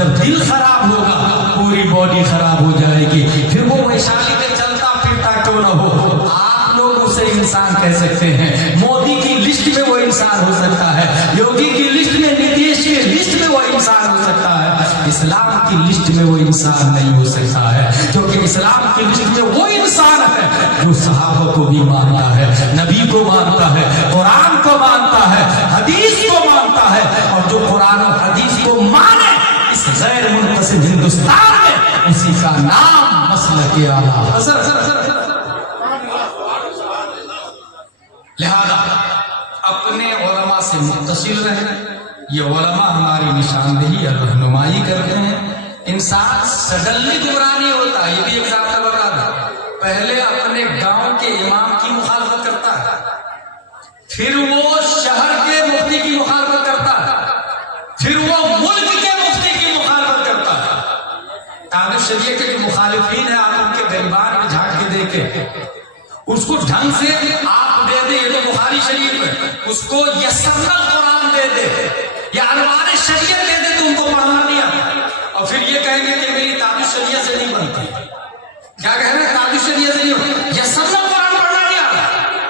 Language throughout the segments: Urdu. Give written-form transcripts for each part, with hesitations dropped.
جب دل خراب ہوگا پوری باڈی خراب ہو جائے گی. پھر وہ ویشالی میں چلتا پھرتا کیوں نہ ہو, آپ لوگ اسے انسان کہہ سکتے ہیں. مودی کی لسٹ میں وہ انسان ہو سکتا ہے, یوگی کی لسٹ میں, نیتیش کی لسٹ میں وہ انسان ہو سکتا ہے. اسلام کی لسٹ میں وہ انسان نہیں ہو سکتا ہے, کیونکہ اسلام کی لسٹ میں وہ انسان ہے جو صحابہ کو بھی مانتا ہے, نبی کو مانتا ہے, قرآن کو مانتا ہے, حدیث کو مانتا ہے. اور جو قرآن و حدیث کو مانے اس غیر منقسم ہندوستان میں, اسی کا نام مسلک اعلیٰ حضرت. لہذا اپنے علماء سے متصل رہیں. یہ علماء ہماری نشاندہی اور رہنمائی کرتے ہیں. انسان سڈنلی گمراہ نہیں ہوتا, یہ بھی ایک ضابطہ بتا دیں. پہلے اپنے گاؤں کے امام کی مخالفت کرتا ہے, پھر وہ شہر کے مفتی کی مخالفت کرتا ہے, پھر وہ ملک کے مفتی کی مخالفت کرتا ہے. کاغذ شریعہ کے جو مخالفین ہیں, آپ ان کے گریبان میں جھانک کے دیکھیں, اس کو ڈھنگ سے آپ دے دیں, یہ تو بخاری شریف ہے, اس کو یسرنا قرآن دے دے یا انوار شریعت دے دے تو ان کو پڑھنا نہیں آتا, اور پھر یہ کہیں گے کہ میری تعبیر شریعت سے نہیں بنتی. کیا کہہ رہے ہیں؟ تعبیر شریعت سے نہیں بنتی, یسرنا قرآن پڑھنا نہیں آتا,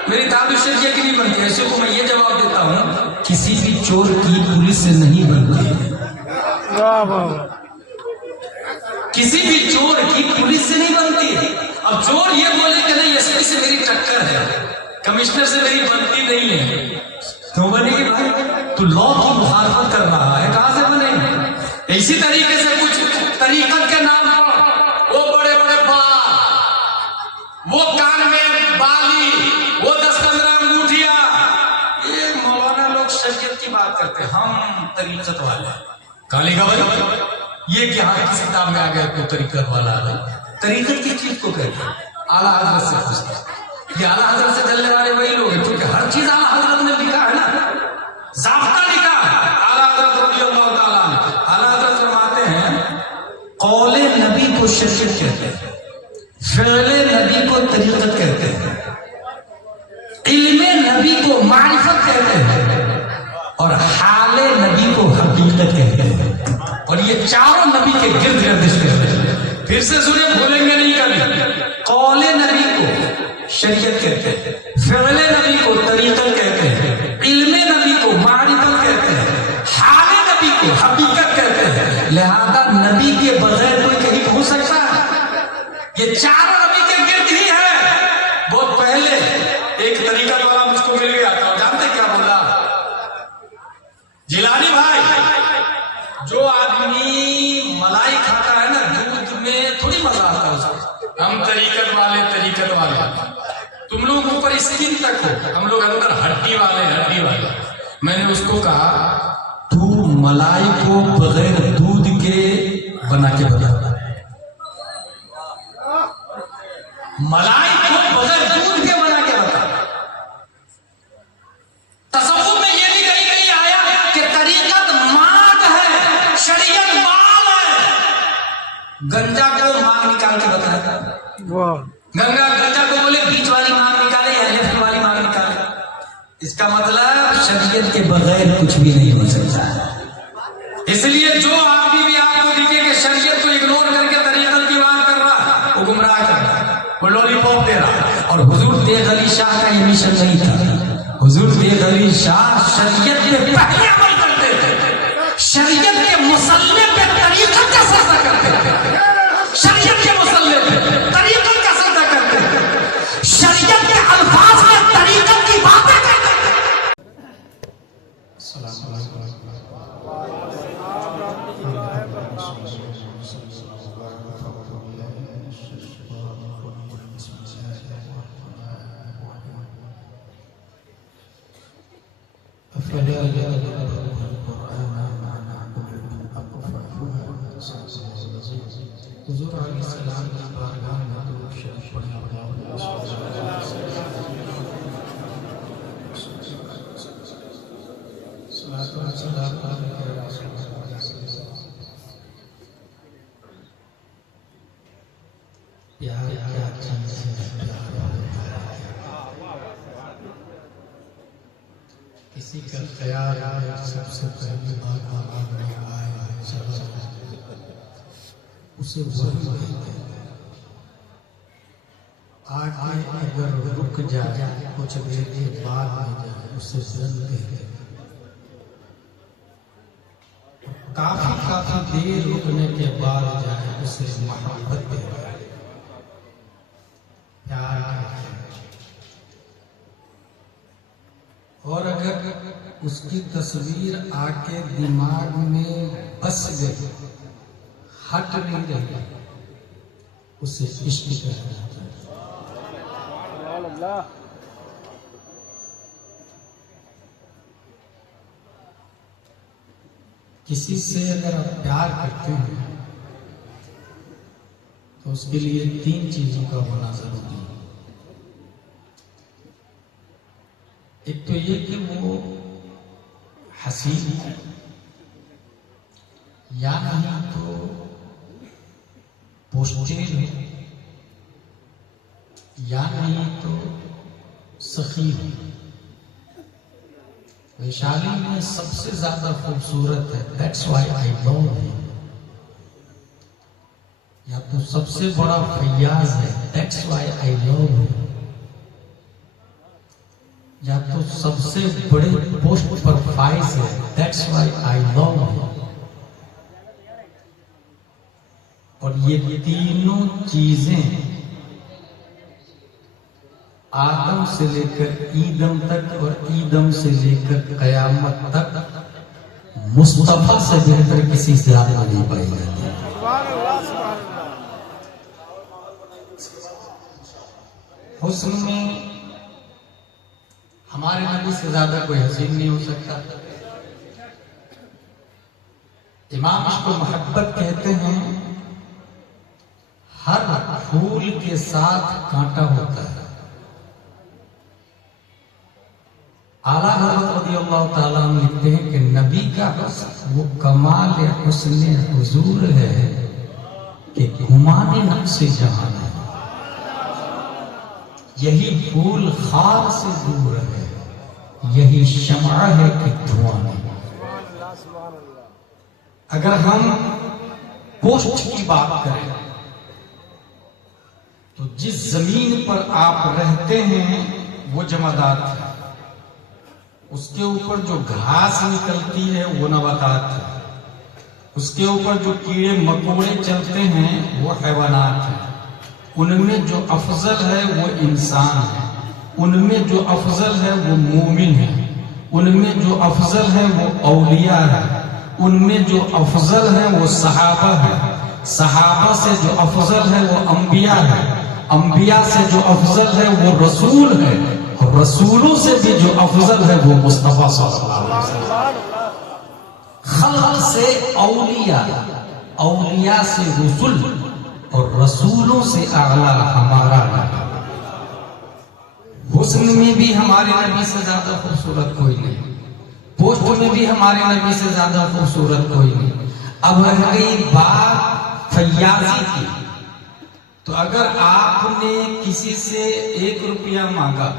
میری تعبیر شریعت کی نہیں بنتی. ایسے کو میں یہ جواب دیتا ہوں, کسی بھی چور کی پولیس سے نہیں بنتی. کسی بھی چور کی پولیس سے نہیں بنتی. اب چور یہ بولے کہ نہیں ایس پی سے میری ٹکر ہے, کمشنر سے میری بنتی نہیں ہے, کیوں بنے گی بھائی؟ تو لا کی مخالفت کر رہا ہے, کہاں سے بنے گی؟ اسی طریقے سے کچھ طریقت کے نام پر وہ بڑے بڑے بال, وہ کان میں بالی, وہ 10-15 انگوٹھیاں, یہ مولانا لوگ شریعت کی بات کرتے ہیں, ہم طریقت والے. کالی کا بھائی یہ کیا کس کتاب میں آ گیا کوئی طریقت والا ہے؟ طریقت کی چیز کو کہتے ہیں اعلیٰ حضرت سے پوچھتے ہیں. یہ اعلیٰ حضرت سے چلنے والے وہی لوگ ہیں, کیونکہ ہر چیز اعلیٰ حضرت نے لکھا ہے نا, ضابطہ لکھا ہے. اعلیٰ حضرت رضی اللہ تعالیٰ عنہ, اعلیٰ حضرت فرماتے ہیں قول نبی کو شریعت کہتے ہیں, فعل نبی کو طریقت کہتے ہیں, علم نبی کو معرفت کہتے ہیں, اور حال نبی کو حقیقت کہتے ہیں. اور یہ چاروں نبی کے گرد گردش کرتے ہیں. پھر سے سنیں, بھولیں گے نہیں کبھی. قول نبی کو شریعت کہتے ہیں, فعل نبی کو طریقت کہتے ہیں, علم نبی کو معرفت کہتے ہیں, حال نبی کو حقیقت کہتے ہیں. لہذا نبی کے بغیر کوئی کہیں پہنچ سکتا ہے؟ یہ چاروں نبی کے گرد ہی ہے. بہت پہلے ایک طریقت والا مجھ کو مل گیا تھا, جانتے کیا بولا؟ جیلانی بھائی, جو آدمی ملائی کھاتا ہے نا دودھ میں, تھوڑی مزہ آتا ہے اس کو. ہم طریقت والے, تم لوگ اوپر اسکن تک ہو, ہم لوگ اندر ہڈی والے. میں نے اس کو کہا تو ملائی کو بغیر دودھ کے بنا کے بتا, ملائی کو بغیر دودھ کے بنا کے بتا. تصوف میں یہ بھی کہیں آیا کہ طریقت مانگ ہے, شریعت بال ہے. گنجا کو مانگ نکال کے بتایا, گنجا کو بولے بیچ والی مانگ نکالے یا لیفٹ والی مانگ نکالے. اس کا مطلب شریعت کے بغیر کچھ بھی نہیں ہو سکتا ہے. اس لیے جو آدمی بھی آپ کو دیکھے کہ شریعت کو اگنور کر کے طریقت کی بات کر رہا, وہ گمراہ کر رہا, وہ لولی پاپ دے رہا. اور حضور تیغ علی شاہ کا یہ مشن نہیں تھا. حضور تیغ علی شاہ شریعت پہ پہلے عمل کرتے تھے, شریعت کے مسلح پہ طریقت کا سجدہ کرتے تھے, شریعت کے مسلح پہ طریقت کا سجدہ کرتے تھے, شریعت کے الفاظ میں طریقت کی باتیں کرتے تھے. حضور علیہ السلام کی بارگاہ میں درود شریف پڑھیں. صلاۃ و سلام علیک یا رسول اللہ. پیار کیا چیز ہے, کسی کا خیال سب سے پہلی بات آگے آئے اسے وہی کہتے ہیں۔ آگے اگر رک جائے کچھ دیر کے بعد میں جائے اسے زن کہتے ہیں۔ کافی دیر رکنے کے بعد جائے اسے محبت کہتے ہیں، پیار کہتے ہیں۔ اور اگر اس کی تصویر آ کے دماغ میں بس گئی، ہٹ نہیں رہی، اسے عشق کہا جاتا ہے۔ کسی سے اگر آپ پیار کرتے ہیں تو اس کے لیے 3 چیزوں کا ہونا ضروری ہے۔ ایک تو یہ کہ وہ حسین ہے، یا نہیں تو پوشٹیل ہے، یا نہیں تو سخی ہے۔ ویشالی میں سب سے زیادہ خوبصورت ہے، that's why I love him۔ یا تو سب سے بڑا فیاض ہے، that's why I love him۔ یا تو سب سے بڑے پوسٹ پر فائز ہے، that's why I love him۔ اور یہ تینوں چیزیں آدم سے لے کر ایدم تک اور ایدم سے لے کر قیامت تک مصطفیٰ سے بہتر کسی سے زیادہ نہیں پائی جاتی۔ حسن میں ہمارے نبی سے زیادہ کوئی حسین نہیں ہو سکتا۔ امام عشق و محبت کہتے ہیں ہر پھول کے ساتھ کانٹا ہوتا ہے۔ اعلیٰ حضرت رضی اللہ تعالیٰ عنہ لکھتے ہیں کہ نبی کا حسن وہ کمال حسن حضور ہے کہ گھمانے نفس جہان ہے۔ یہی پھول خار سے دور ہے، یہی شمع ہے کہ دھواں نہیں۔ اگر ہم پوسٹ کی بات کریں تو جس زمین پر آپ رہتے ہیں وہ جمادات ہے، اس کے اوپر جو گھاس نکلتی ہے وہ نباتات ہے، اس کے اوپر جو کیڑے مکوڑے چلتے ہیں وہ حیوانات ہیں۔ ان میں جو افضل ہے وہ انسان ہے، ان میں جو افضل ہے وہ مومن ہے، ان میں جو افضل ہے وہ اولیاء ہے، ان میں جو افضل ہے وہ صحابہ ہے، صحابہ سے جو افضل ہے وہ انبیاء ہے، انبیاء سے جو افضل ہے وہ رسول ہے، اور رسولوں سے بھی جو افضل ہے وہ مصطفیٰ صلی اللہ علیہ وسلم۔ خلق سے اولیاء، اولیاء سے رسول، اور رسولوں سے اعلیٰ ہمارا نبی۔ حسن میں بھی ہمارے نبی سے زیادہ خوبصورت کوئی نہیں، پوسٹ میں بھی ہمارے نبی سے زیادہ خوبصورت کوئی نہیں۔ اب رہ گئی بات فیاضی کی، تو اگر آپ نے کسی سے 1 روپیہ مانگا،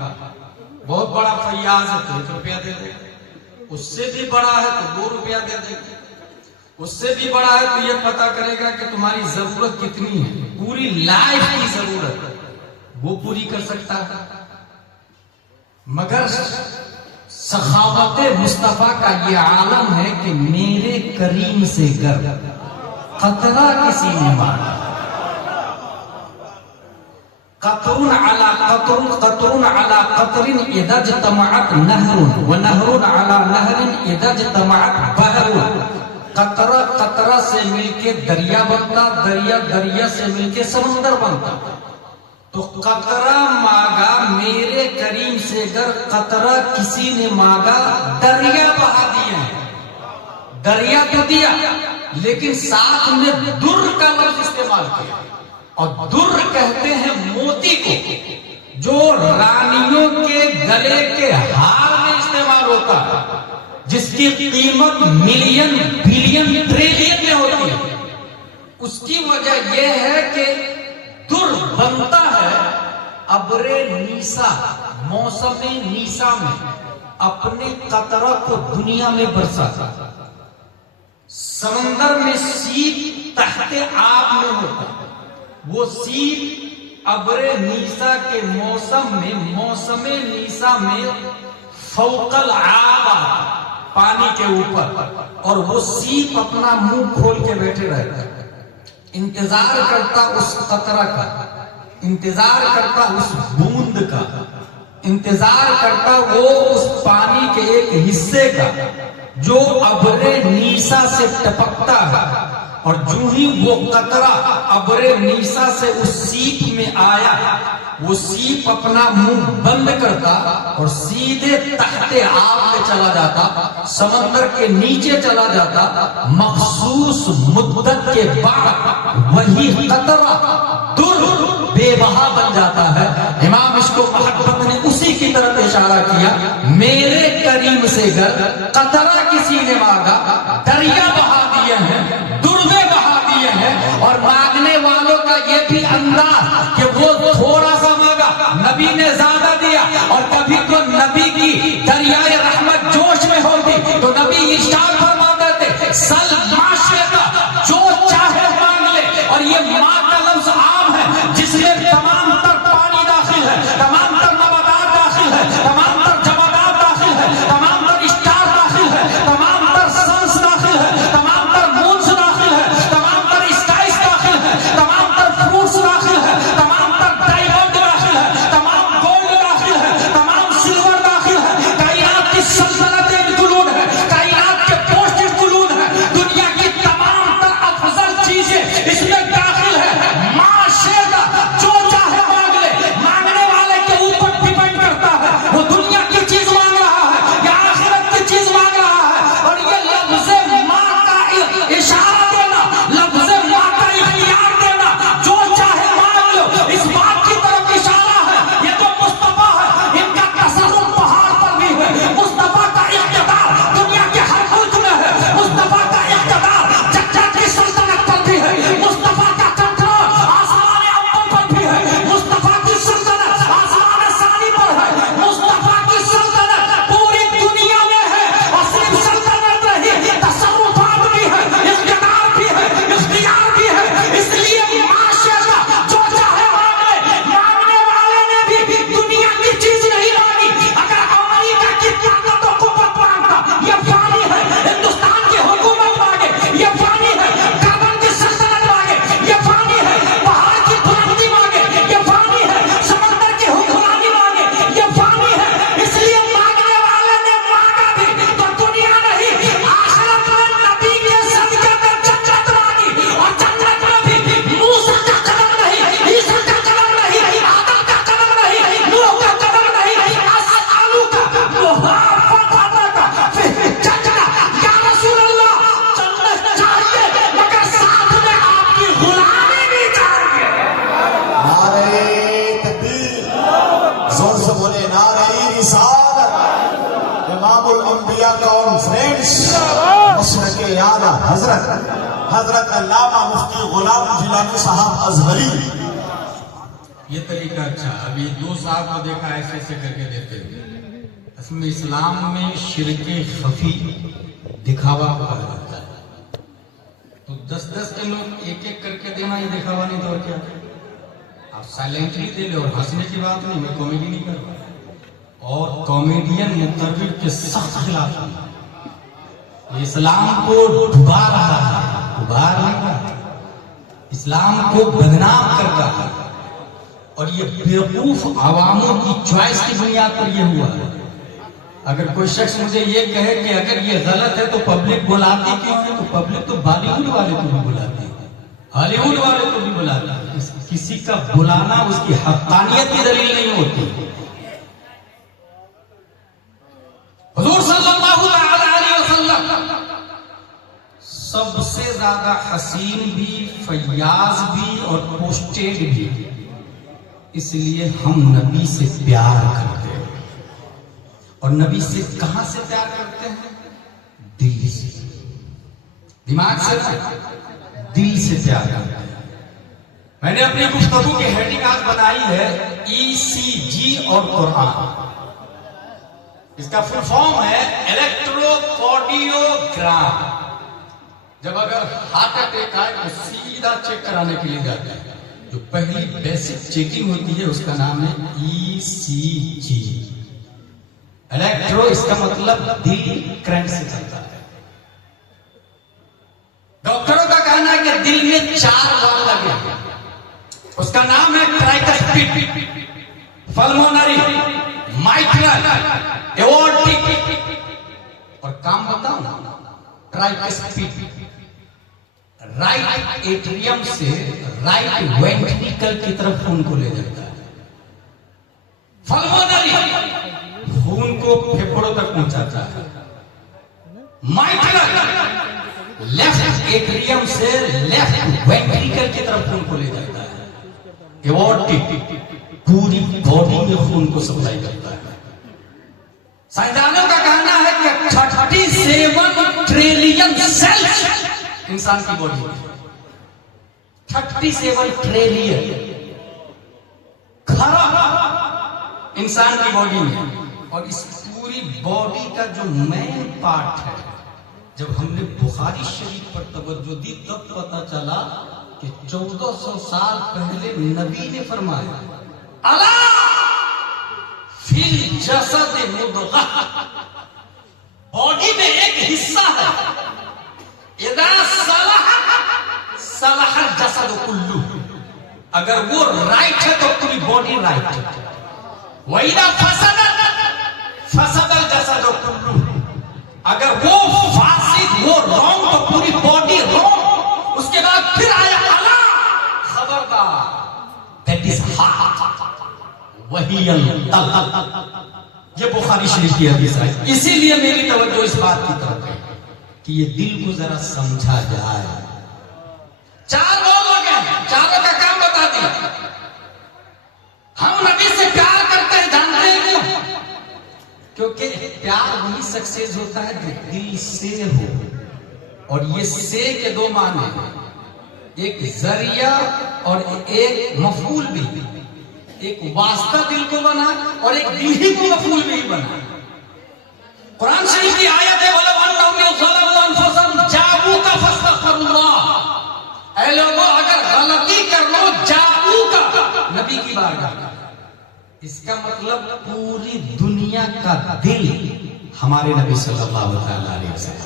بہت بڑا فیاض ہے تو 1 روپیہ دے دے، اس سے بھی بڑا ہے تو 2 روپیہ دے دے، اس سے بھی بڑا ہے تو یہ پتا کرے گا کہ تمہاری ضرورت کتنی ہے، پوری لائف کی ضرورت وہ پوری کر سکتا ہے۔ مگر سخاوت مصطفیٰ کا یہ عالم ہے کہ میرے کریم سے گر قطرہ کسی نے مانگا، قطر على قطر قطر على قطر اذا اجتمعت نهر ونهر على نهر اذا اجتمعت بحر۔ قطرہ قطرہ سے مل کے دریا بنتا، دریا دریا سے مل کے سمندر بنتا۔ تو قطرہ مانگا میرے کریم سے، گر قطرہ کسی نے مانگا دریا بہا دیا، دریا تو دیا لیکن ساتھ میں در کا لفظ استعمال کیا، اور در کہتے ہیں موتی کو، جو رانیوں کے گلے کے ہار میں استعمال ہوتا ہے، جس کی قیمت ملین بلین ٹریلین میں ہوتی ہے۔ اس کی وجہ یہ ہے کہ در بنتا ہے ابر نیسا، موسم نیسا میں اپنے قطرہ کو دنیا میں برساتا، سمندر میں سیپ تحت آب میں ہوتا. وہ سیپ ابر نیسا کے موسم نیسا میں فوق العاب آتا، پانی کے اوپر، اور وہ سیپ اپنا منہ کھول کے بیٹھے رہتا، انتظار کرتا اس قطرہ کا، انتظار کرتا اس بوند کا، انتظار کرتا وہ اس پانی کے ایک حصے کا جو ابر نیسا سے ٹپکتا ہے. اور جو ہی وہ قطرہ ابر نیسا سے اس سیپ میں آیا، وہ سیپ اپنا منہ بند کرتا اور سیدھے تحت آب میں چلا جاتا، سمندر کے نیچے چلا جاتا. مخصوص مدت کے بعد وہی قطرہ در بے بہا بن جاتا ہے. امام عشق و محبت نے اسی کی طرف اشارہ کیا، میرے کریم سے گر قطرہ کسی نے مانگا، دریا بہا دیے ہیں، دربے بہا دیے ہیں. اور مانگنے والوں کا یہ بھی انداز کہ وہ تھوڑا سا مانگا، نبی نے زیادہ دیا. اور کبھی تو نبی کی دریائے رحمت جوش میں ہوتی تو نبی ارشاد فرما دیتے، سل معاشرہ جو چاہے مانگ لے. اور یہ ماں کا لفظ عام ہے جس میں تمام تر پانی داخل ہے، تمام تر نباتات داخل ہے، تمام تر جمادات داخل ہے، تمام تر اسٹار داخل ہے، تمام تر سنس داخل ہے، تمام تر مونس داخل ہے، تمام تر اسکائز داخل ہے، تمام تر فروٹس داخل ہے، تمام تر ڈائمنڈ داخل ہے، تمام گولڈ داخل ہے، تمام سلور داخل ہے. کائنات کی سلطنت انکلوڈ ہے، کائنات کے پوسٹ انکلوڈ ہے، دنیا کی تمام تر افضل چیزیں اس میں داخل ہے. معاشرہ جو چاہے مانگ لے، مانگنے والے کے اوپر ڈیپینڈ کرتا ہے وہ دنیا کی چیز مانگ رہا ہے یا آخرت کی چیز مانگ رہا ہے. اور یہ لفظ ماں کا اشارہ دینا، لفظ ماں کا اختیار دینا، جو چاہے مانگ لو، اس بات کی طرف اشارہ ہے یہ تو مصطفیٰ ہے، ان کا تصرف پہاڑ پر بھی ہے، مصطفیٰ کا اقتدار دنیا کے ہر ملک میں ہے، مصطفیٰ کا اقتدار ججا کی سلطنت پر بھی ہے، مصطفیٰ کا کنٹرول آسمان اول پر بھی ہے، مصطفیٰ کی سلطنت آسمان ثانی پر ہے، مصطفیٰ کی سلطنت پوری دنیا میں ہے. اور صرف سلطنت نہیں، تصرفات بھی ہے، اقتدار بھی ہے، اختیار بھی ہے. اس لیے معاشرہ جو چاہے مانگ لے، مانگنے والے نے بھی دنیا کی چیز نہیں مانگی. اگر امریکہ کی طاقت و قوت مانگتا یہ فانی ہے، ہندوستان کی حکومت مانگے یہ فانی ہے، کابل کی سلطنت مانگے یہ فانی ہے، پہاڑ کی بلندی مانگے یہ فانی ہے، سمندر کی حکمرانی مانگے یہ فانی ہے. اس لیے مانگنے والے نے مانگا بھی تو دنیا نہیں، آخرت میں نبی کے صدقے میں جنت مانگی. اور جنت میں بھی موسیٰ کا قدم نہیں، عیسیٰ کا قدم نہیں، آدم کا قدم نہیں، نوح کا قدم نہیں، آلو کا محافظت کا جنت. یا رسول اللہ جنت چاہیے مگر ساتھ میں آپ کی غلامی بھی چاہیے. نعرہ تکبیر، زور سے بولے نعرہ رسالت. امام الانبیاء کانفرنس مشرق اعلیٰ حضرت علامہ مفتی غلام جیلانی صاحب ازہری. یہ طریقہ اچھا. ابھی دو صاحب کو دیکھا ایسے ایسے کر کے دیتے ہوئے. اصل میں اسلام میں شرک خفی دکھاوا کہا جاتا ہے. تو 10 کے لوگ ایک ایک کر کے دینا یہ دکھاوا نہیں. تو اور کیا آپ سائلنٹلی دے لے. اور ہنسنے کی بات نہیں، میں کامیڈی نہیں کر رہا. اور کامیڈین مقرر کے سخت خلاف ہیں. یہ اسلام کو ڈبا رہا ہے، ڈبا نہیں رہا، اسلام کو بدنام کر رہا ہے. اور یہ بیوقوف عواموں کی چوائس کی بنیاد پر یہ ہوا ہے. اگر کوئی شخص مجھے یہ کہے کہ اگر یہ غلط ہے تو پبلک بلاتی کیوں ہے، تو پبلک تو بالی ووڈ والے کو بھی بلاتی ہے، ہالی ووڈ والے کو بھی بلاتی ہے. کسی کا بلانا اس کی حقانیت کی دلیل نہیں ہوتی. حضور صلی اللہ علیہ وسلم سب سے زیادہ حسین بھی، فیاض بھی اور پوسٹیڈ بھی. اس لیے ہم نبی سے پیار کرتے ہیں. اور نبی سے کہاں سے پیار کرتے ہیں؟ دل سے، دماغ سے، دل سے پیار کرتے ہیں. میں نے اپنی گفتگو کی ہیڈنگ آج بنائی ہے ECG اور قرآن. اس کا فل فارم ہے الیکٹرو کارڈیوگرام. جب اگر ہارٹ اٹیک آئے تو سیدھا چیک کرانے کے لیے جاتے ہیں. جو پہلی بیسک چیکنگ ہوتی ہے اس کا نام ہے ECG. الیکٹرو، اس کا مطلب دل کرنٹ سے چلتا ہے. ڈاکٹروں کا کہنا ہے کہ دل میں 4 والو لگے ہیں. اس کا نام ہے ٹرائکسپیڈ، پلمونری، مائٹرل، ایورٹک. اور کام بتاؤں، ٹرائکسپیڈ رائٹ ایٹریم سے رائٹ وینٹریکل کی طرف خون کو لے جاتا ہے. پلمونری خون کو پھیپھڑوں تک پہنچاتا ہے. مائٹرل لیفٹ ایٹریم سے لیفٹ وینٹریکل کی طرف خون کو لے جاتا ہے. ایورٹک پوری باڈی میں خون کو سپلائی کرتا ہے. سائنسدانوں کا کہنا ہے کہ 37 ٹریلین سیلز انسان کی باڈی میں، 37 ٹریلین کھرا انسان کی باڈی میں. اور اس پوری باڈی کا جو مین پارٹ ہے، جب ہم نے بخاری شریف پر توجہ دی تب پتا چلا کہ 1400 سال پہلے نبی نے فرمایا الا فی الجسد مضغہ، باڈی میں ایک حصہ ہے، اذا صلح صلح الجسد کلہ، اگر وہ رائٹ ہے تو پوری باڈی رائٹ ہے. وَإِذَا فَسَدَتْ فَسَدَ الْجَسَدُ كُلُّهُ، اگر وہ فاسد، وہ رونگ تو پوری باڈی رونگ. اس کے بعد پھر آیا الا، خبردار، that is heart وہی القلب. یہ بخاری شریف کی حدیث ہے. اسی لیے میری توجہ اس بات کی طرف ہے کہ یہ دل کو ذرا سمجھا جائے. 4 لوگ ہو گئے، چاروں کا کام بتا دیا. ہم نبی سے پیار کرتے ہیں، جانتے ہیں کیوں؟ کیونکہ پیار وہی سکسیس ہوتا ہے جو دل سے ہو. اور یہ سے کے 2 معنی ہیں، ایک ذریعہ اور ایک مفعول بھی. ایک واسطہ دل کو بنا اور ایک دل ہی کو مفعول بھی بنا. قرآن شریف کی آیت ہے وَلَوْ أَنَّهُمْ ظَلَمُوا أَنفُسَهُمْ جَاءُوكَ فَاسْتَغْفَرُوا اللَّهَ. اے لوگوں اگر غلطی کر لو جاؤکا، نبی کی بارگاہ. اس کا مطلب پوری دنیا کا دل ہمارے نبی صلی اللہ علیہ وسلم.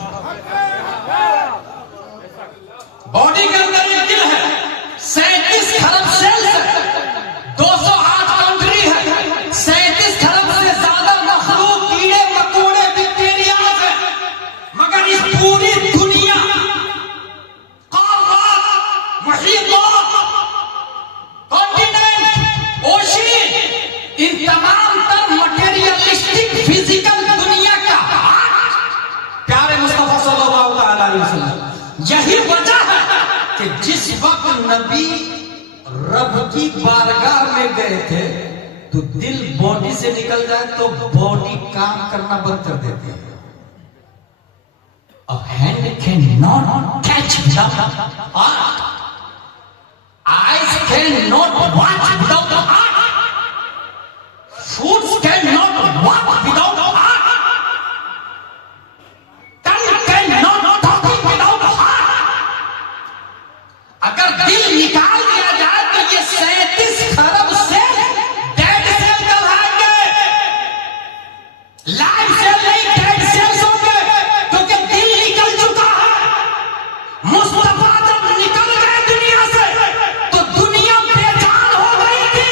باڈی کے اندر ایک دل ہے، 37 کھرب سیلز ہے، 208 کنٹری ہے، 37 کھرب سے زیادہ مخلوق، کیڑے مکوڑے، بیکٹیریاز ہیں. مگر اس پوری دنیا، قارات، محیطات، کانٹیننٹ، اوشین، ان تمام تر مٹیریلسٹک فزیکل دنیا کا پیارے مصطفیٰ صلی اللہ علیہ وسلم. یہی وجہ ہے کہ جس وقت نبی رب کی بارگاہ میں گئے تھے تو دل باڈی سے نکل جائے تو باڈی کام کرنا بند کر دیتی ہے. A hand cannot catch without heart. Eyes cannot watch without heart. Foods cannot walk without heart. Tongue cannot talk without heart. اگر دل نکال دیا جائے تو یہ 37 کھرب سیل ڈیڈ سیل کہلائیں گے. لائف سیل نہیں، ڈیڈ سیلز ہوں گے، کیونکہ دل نکل چکا ہے. مصطفیٰ جب نکل گئے دنیا سے تو دنیا بے جان ہو گئی تھی.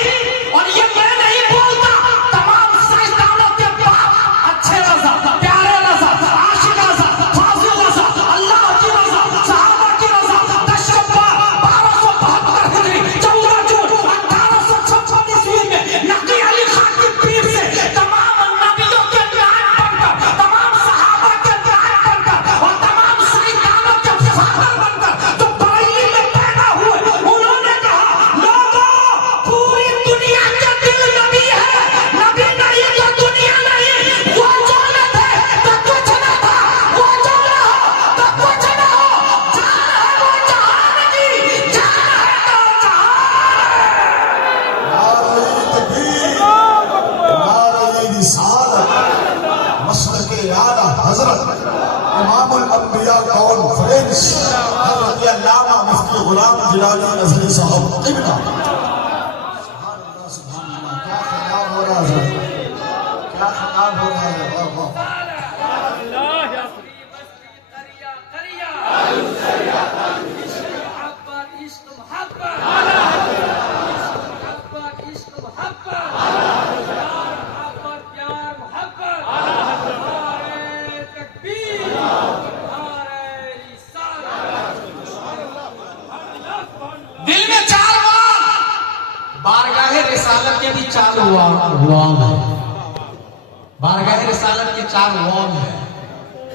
اور یہ میں نہیں بولتا، تمام سائنسدانوں کے باپ اچھے رضا، پیارے رضا، عاشق رضا، فاضل رضا، اللہ کی رضا، صحابہ کی رضا، تشبہ 1272 ہجری 14 جون 1856 عیسوی میں نقی علی خان کی پیر سے تمام نبیوں کے نائب بن کر، تمام صحابہ کے نائب بن کر اور تمام سائنسدانوں کے فادر بن کر جو بریلی میں پیدا ہوئے، انہوں نے کہا لوگوں پوری دنیا کے دل نبی ہے، نبی نہیں تو دنیا نہیں. وہ جو نہ تھے تو کچھ نہ تھا، وہ جو نہ ہو تو کچھ نہ ہو. جان ہے وہ جہان کی، جان ہے وہ جہان. نعرہ تکبیر، نعرہ رسالت، مسلک اعلیٰ حضرت امام الانبیاء کانفرنس غلام جلالی نظری صاحب قبلہ. سبحان اللہ سبحان اللہ. کیا خطاب ہو رہا ہے، کیا خطاب ہو رہا ہے. واہ واہ. دل میں چار وام، بارگاہ رسالت کے بھی چار وام ہے. بارگاہ رسالت کے چار وام ہے.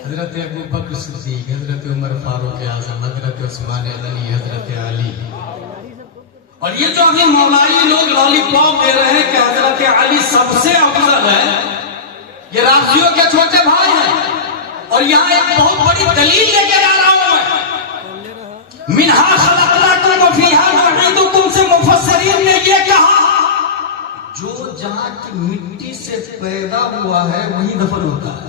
حضرت ابو بکر صدیق، حضرت عمر فاروق اعظم، حضرت عثمان غنی، حضرت علی. اور یہ جو ابھی مولائی لوگ لالی پاپ دے رہے ہیں کہ حضرت علی سب سے افضل ہے، یہ رافضیوں کے چھوٹے بھائی ہیں. اور یہاں ایک بہت بڑی دلیل لے کے جا رہا ہوں میں. منہا خلقناکم وفیہا نعیدکم سے مفسرین نے یہ کہا جو جہاں کی مٹی سے پیدا ہوا ہے وہی دفن ہوتا ہے.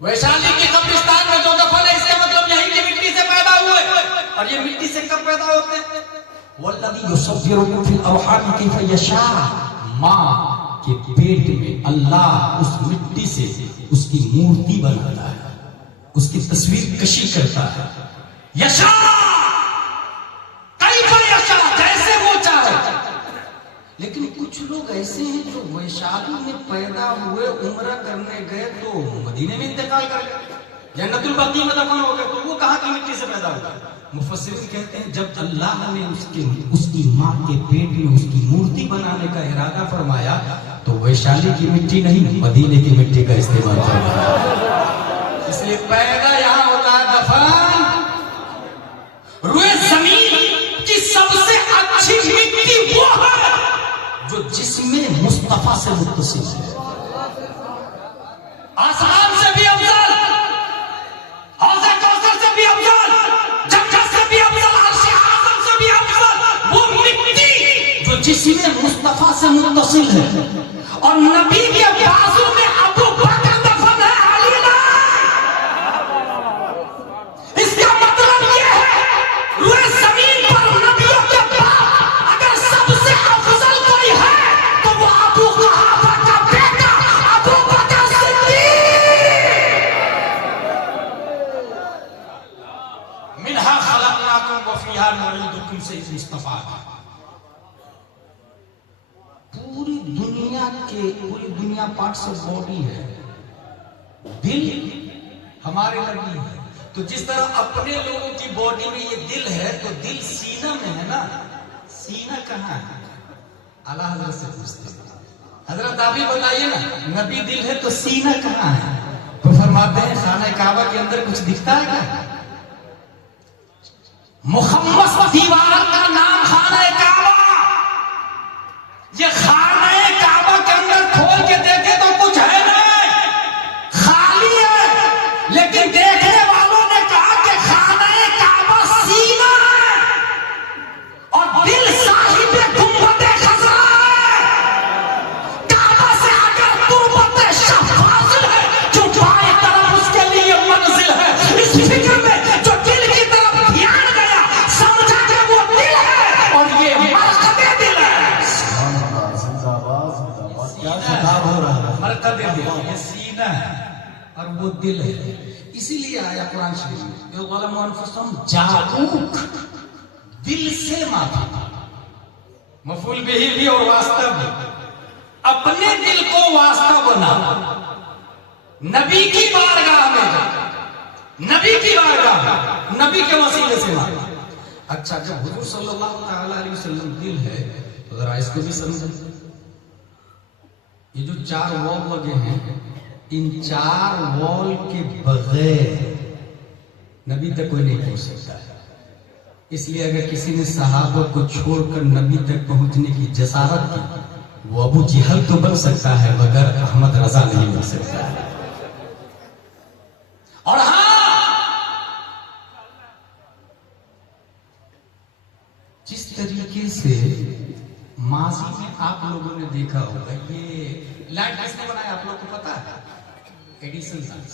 ویشالی کی قبرستان میں جو دفن ہے اس کا مطلب یہی کی مٹی سے پیدا ہوئے. اور یہ مٹی سے کب پیدا ہوتے ہیں؟ والذی یصورکم فی الارحام کیف یشاء. ماں کے پیٹ میں اللہ اس مٹی سے اس کی مورتی بناتا ہے، اس کی تصویر کشی کرتا ہے. یشاء کیف یشاء، جیسے وہ چاہے. لیکن کچھ لوگ ایسے ہیں جو ویشالی میں پیدا ہوئے، عمرہ کرنے گئے تو مدینے میں انتقال کر گئے، جنت البقیع میں دفن ہو گئے. تو وہ کہاں کی مٹی سے پیدا ہوا؟ مفسرین کہتے ہیں جب اللہ نے اس کی ماں کے پیٹ میں اس کی مورتی بنانے کا ارادہ فرمایا تو ویشالی کی مٹی نہیں مدینے کی مٹی کا استعمال فرمایا. اس لیے پیدا یہاں ہوتا ہے دفن. روئے زمین کی سب سے اچھی مٹی وہ ہے جو جسم مصطفیٰ سے متصل ہے. آسمان سے بھی افضل، حوض کوثر سے بھی افضل، جنت سے بھی افضل، عرش اعظم سے بھی افضل وہ مٹی جو جسم مصطفیٰ سے متصل ہے. اور نبی کے بازو میں ابو بکر دفن ہے، علی نہیں. اس کا مطلب یہ ہے روئے زمین پر نبیوں کے بعد اگر سب سے افضل کوئی ہے تو وہ ابو قحافہ کا بیٹا ابو بکر صدیق. منہا خلقناکم وفیہا نعیدکم سے مصطفیٰ. پوری دنیا پارٹس آف باڈی ہے. دل ہمارے نبی ہے. تو جس طرح اپنے لوگوں کی باڈی میں یہ دل ہے تو دل سینہ میں ہے نا. سینہ کہاں ہے؟ اعلیٰ حضرت سے پوچھتے ہیں حضرت آپ ہی بتائیے نا نبی دل ہے تو سینہ کہاں ہے؟ تو فرماتے ہیں خانہ کعبہ کے اندر کچھ دکھتا ہے کیا؟ مخمس دیوار کا نام خانہ کعبہ. یہ خانہ کعبہ کے اندر کھول کے دیکھے تو کچھ ہے نہیں، خالی ہے. لیکن دیکھنے والوں نے کہا کہ خانہ کعبہ سینہ ہے اور دل صاحب گنبد خضرا ہے. کعبہ سے اگر تربت شفاف ہے جو بائیں طرف اس کے لیے منزل ہے. اس فکر میں جو دل کی طرف دھیان گیا سمجھا کہ وہ دل ہے اور یہ مرکز دل ہے. زندہ باد زندہ باد. کیا خطاب ہو رہا ہے. مرکز دل یہ سینہ ہے اور وہ دل ہے. اسی لیے آیا قرآن شریف میں ظلموا انفسهم جاؤک دل سے معافی. مفعول بہ بھی اور واسطہ بھی. اپنے دل کو واسطہ بنا. نبی کی بارگاہ میں نبی کی بارگاہ نبی کے وسیلے سے مانگا. اچھا جب حضور صلی اللہ تعالی علیہ وسلم دل ہے تو ذرا اس کو بھی سمجھیں. یہ جو چار وال لگے ہیں ان چار وال کے بغیر نبی تک کوئی نہیں پہنچ سکتا ہے. اس لیے اگر کسی نے صحابہ کو چھوڑ کر نبی تک پہنچنے کی جسارت کی وہ ابو جہل تو بن سکتا ہے مگر احمد رضا نہیں بن سکتا ہے. اور ہاں جس طریقے سے ماضی میں آپ لوگوں نے دیکھا ہوگا یہ لائٹ کس نے بنایا آپ لوگ کو پتا ہے؟ Edison science.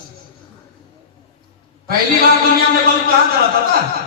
پہلی بار دنیا میں بلب کہاں چلا پتا ہے؟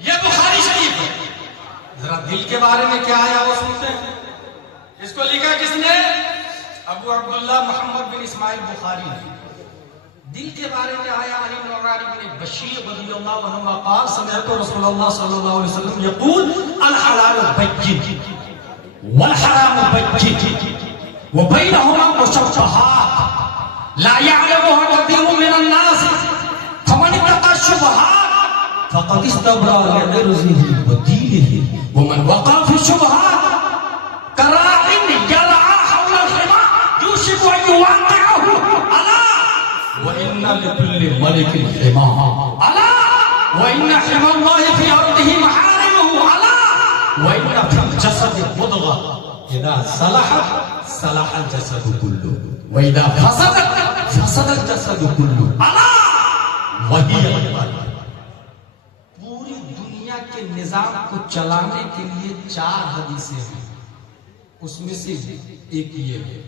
یہ بخاری شریف ہے. ذرا دل کے بارے میں کیا آیا وہ سنتے ہیں. اس کو لکھا کس نے؟ ابو عبداللہ محمد بن اسماعیل بخاری نے. دل کے بارے میں آیا علی نورانی بن بشیر رضی اللہ عنہ قال سمعت رسول اللہ صلی اللہ علیہ وسلم یقول الحلال بین والحرام بین وبینہما مشبہات لا يعلمها كثير من الناس فمن اتقى الشبهات فقد استبرأ لعرضه ودينه ومن وقع في الشبهات كراع يرعى حول الحمى يوشك أن يوقعه ألا وإن لكل ملك حمى ألا وإن حمى الله في أرضه محارمه ألا وإن في الجسد مضغة إذا صلح صلح الجسد كله وإذا فسد فسد الجسد كله ألا وهي القلب. پوری دنیا کے نظام کو چلانے کے لیے 4 حدیثیں ہیں. اس میں سے ایک یہ ہے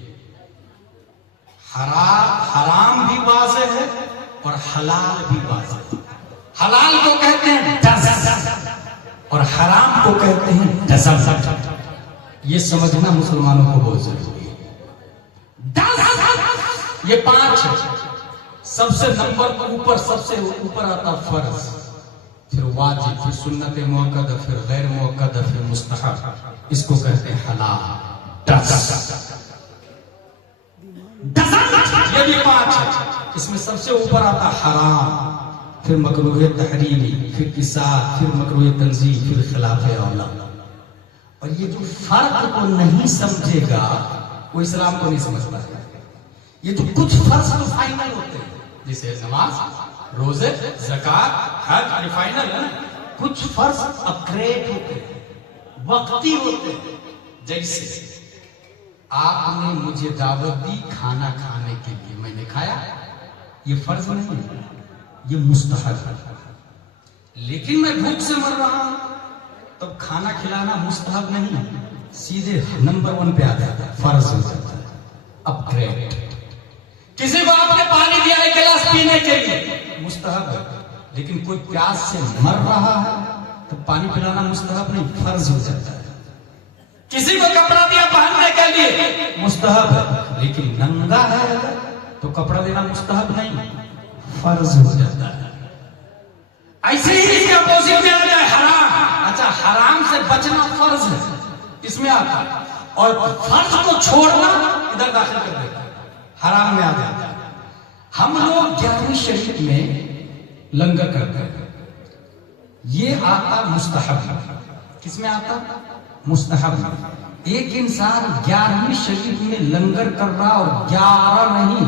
حرام بھی واضح ہے اور حلال بھی واضح ہے. حلال کو کہتے ہیں ڈز اور حرام کو کہتے ہیں ڈزن. یہ سمجھنا مسلمانوں کو بہت ضروری ہے. یہ 5 ہے. سب سے نمبر اوپر سب سے اوپر آتا فرض, پھر واجب, پھر سنت موقدہ, پھر غیر موقدہ, پھر مستحب. اس کو کہتے ہیں حلال. یہ بھی 5 ہے. اس میں سب سے اوپر آتا حرام, پھر مکروہ تحریمی, پھر اصاعت, پھر مکروہ تنزیہ, پھر خلاف اولا. اور یہ جو فرق کو نہیں سمجھے گا وہ اسلام کو نہیں سمجھتا ہے. یہ جو کچھ فرض تو فائنل ہوتے ہیں, جیسے نماز, روزے, زکات, حج, یہ فائنل ہے. کچھ فرض اپگریڈ ہوتے ہیں, وقتی ہوتے ہیں. جیسے آپ نے مجھے دعوت دی کھانا کھانے کے لیے, میں نے کھایا, یہ فرض نہیں, یہ مستحب ہے. لیکن میں بھوک سے مر رہا ہوں تب کھانا کھلانا مستحب نہیں, سیدھے نمبر 1 پہ آ جاتا ہے, فرض ہو جاتا ہے, اپگریڈ. کسی کو آپ نے پانی دیا ایک گلاس پینے کے لیے, مستحب ہے. لیکن کوئی پیاس سے مر رہا ہے تو پانی پلانا مستحب نہیں, فرض ہو جاتا ہے. کسی کو کپڑا دیا پہننے کے لیے, مستحب ہے. لیکن ننگا ہے تو کپڑا دینا مستحب نہیں, فرض ہو جاتا ہے. ایسے ہی اس کے اپوزٹ میں آ جائے حرام. اچھا, حرام سے بچنا فرض ہے, اس میں آتا ہے, اور فرض کو چھوڑنا ادھر داخل کر دیتا ہے, حرام میں آ جاتا ہے. ہم لوگ 11ویں شریف میں لنگر کرتے ہیں, یہ آتا مستحب. کس میں آتا؟ مستحب. ایک انسان 11ویں شریف میں لنگر کر رہا اور 11 نہیں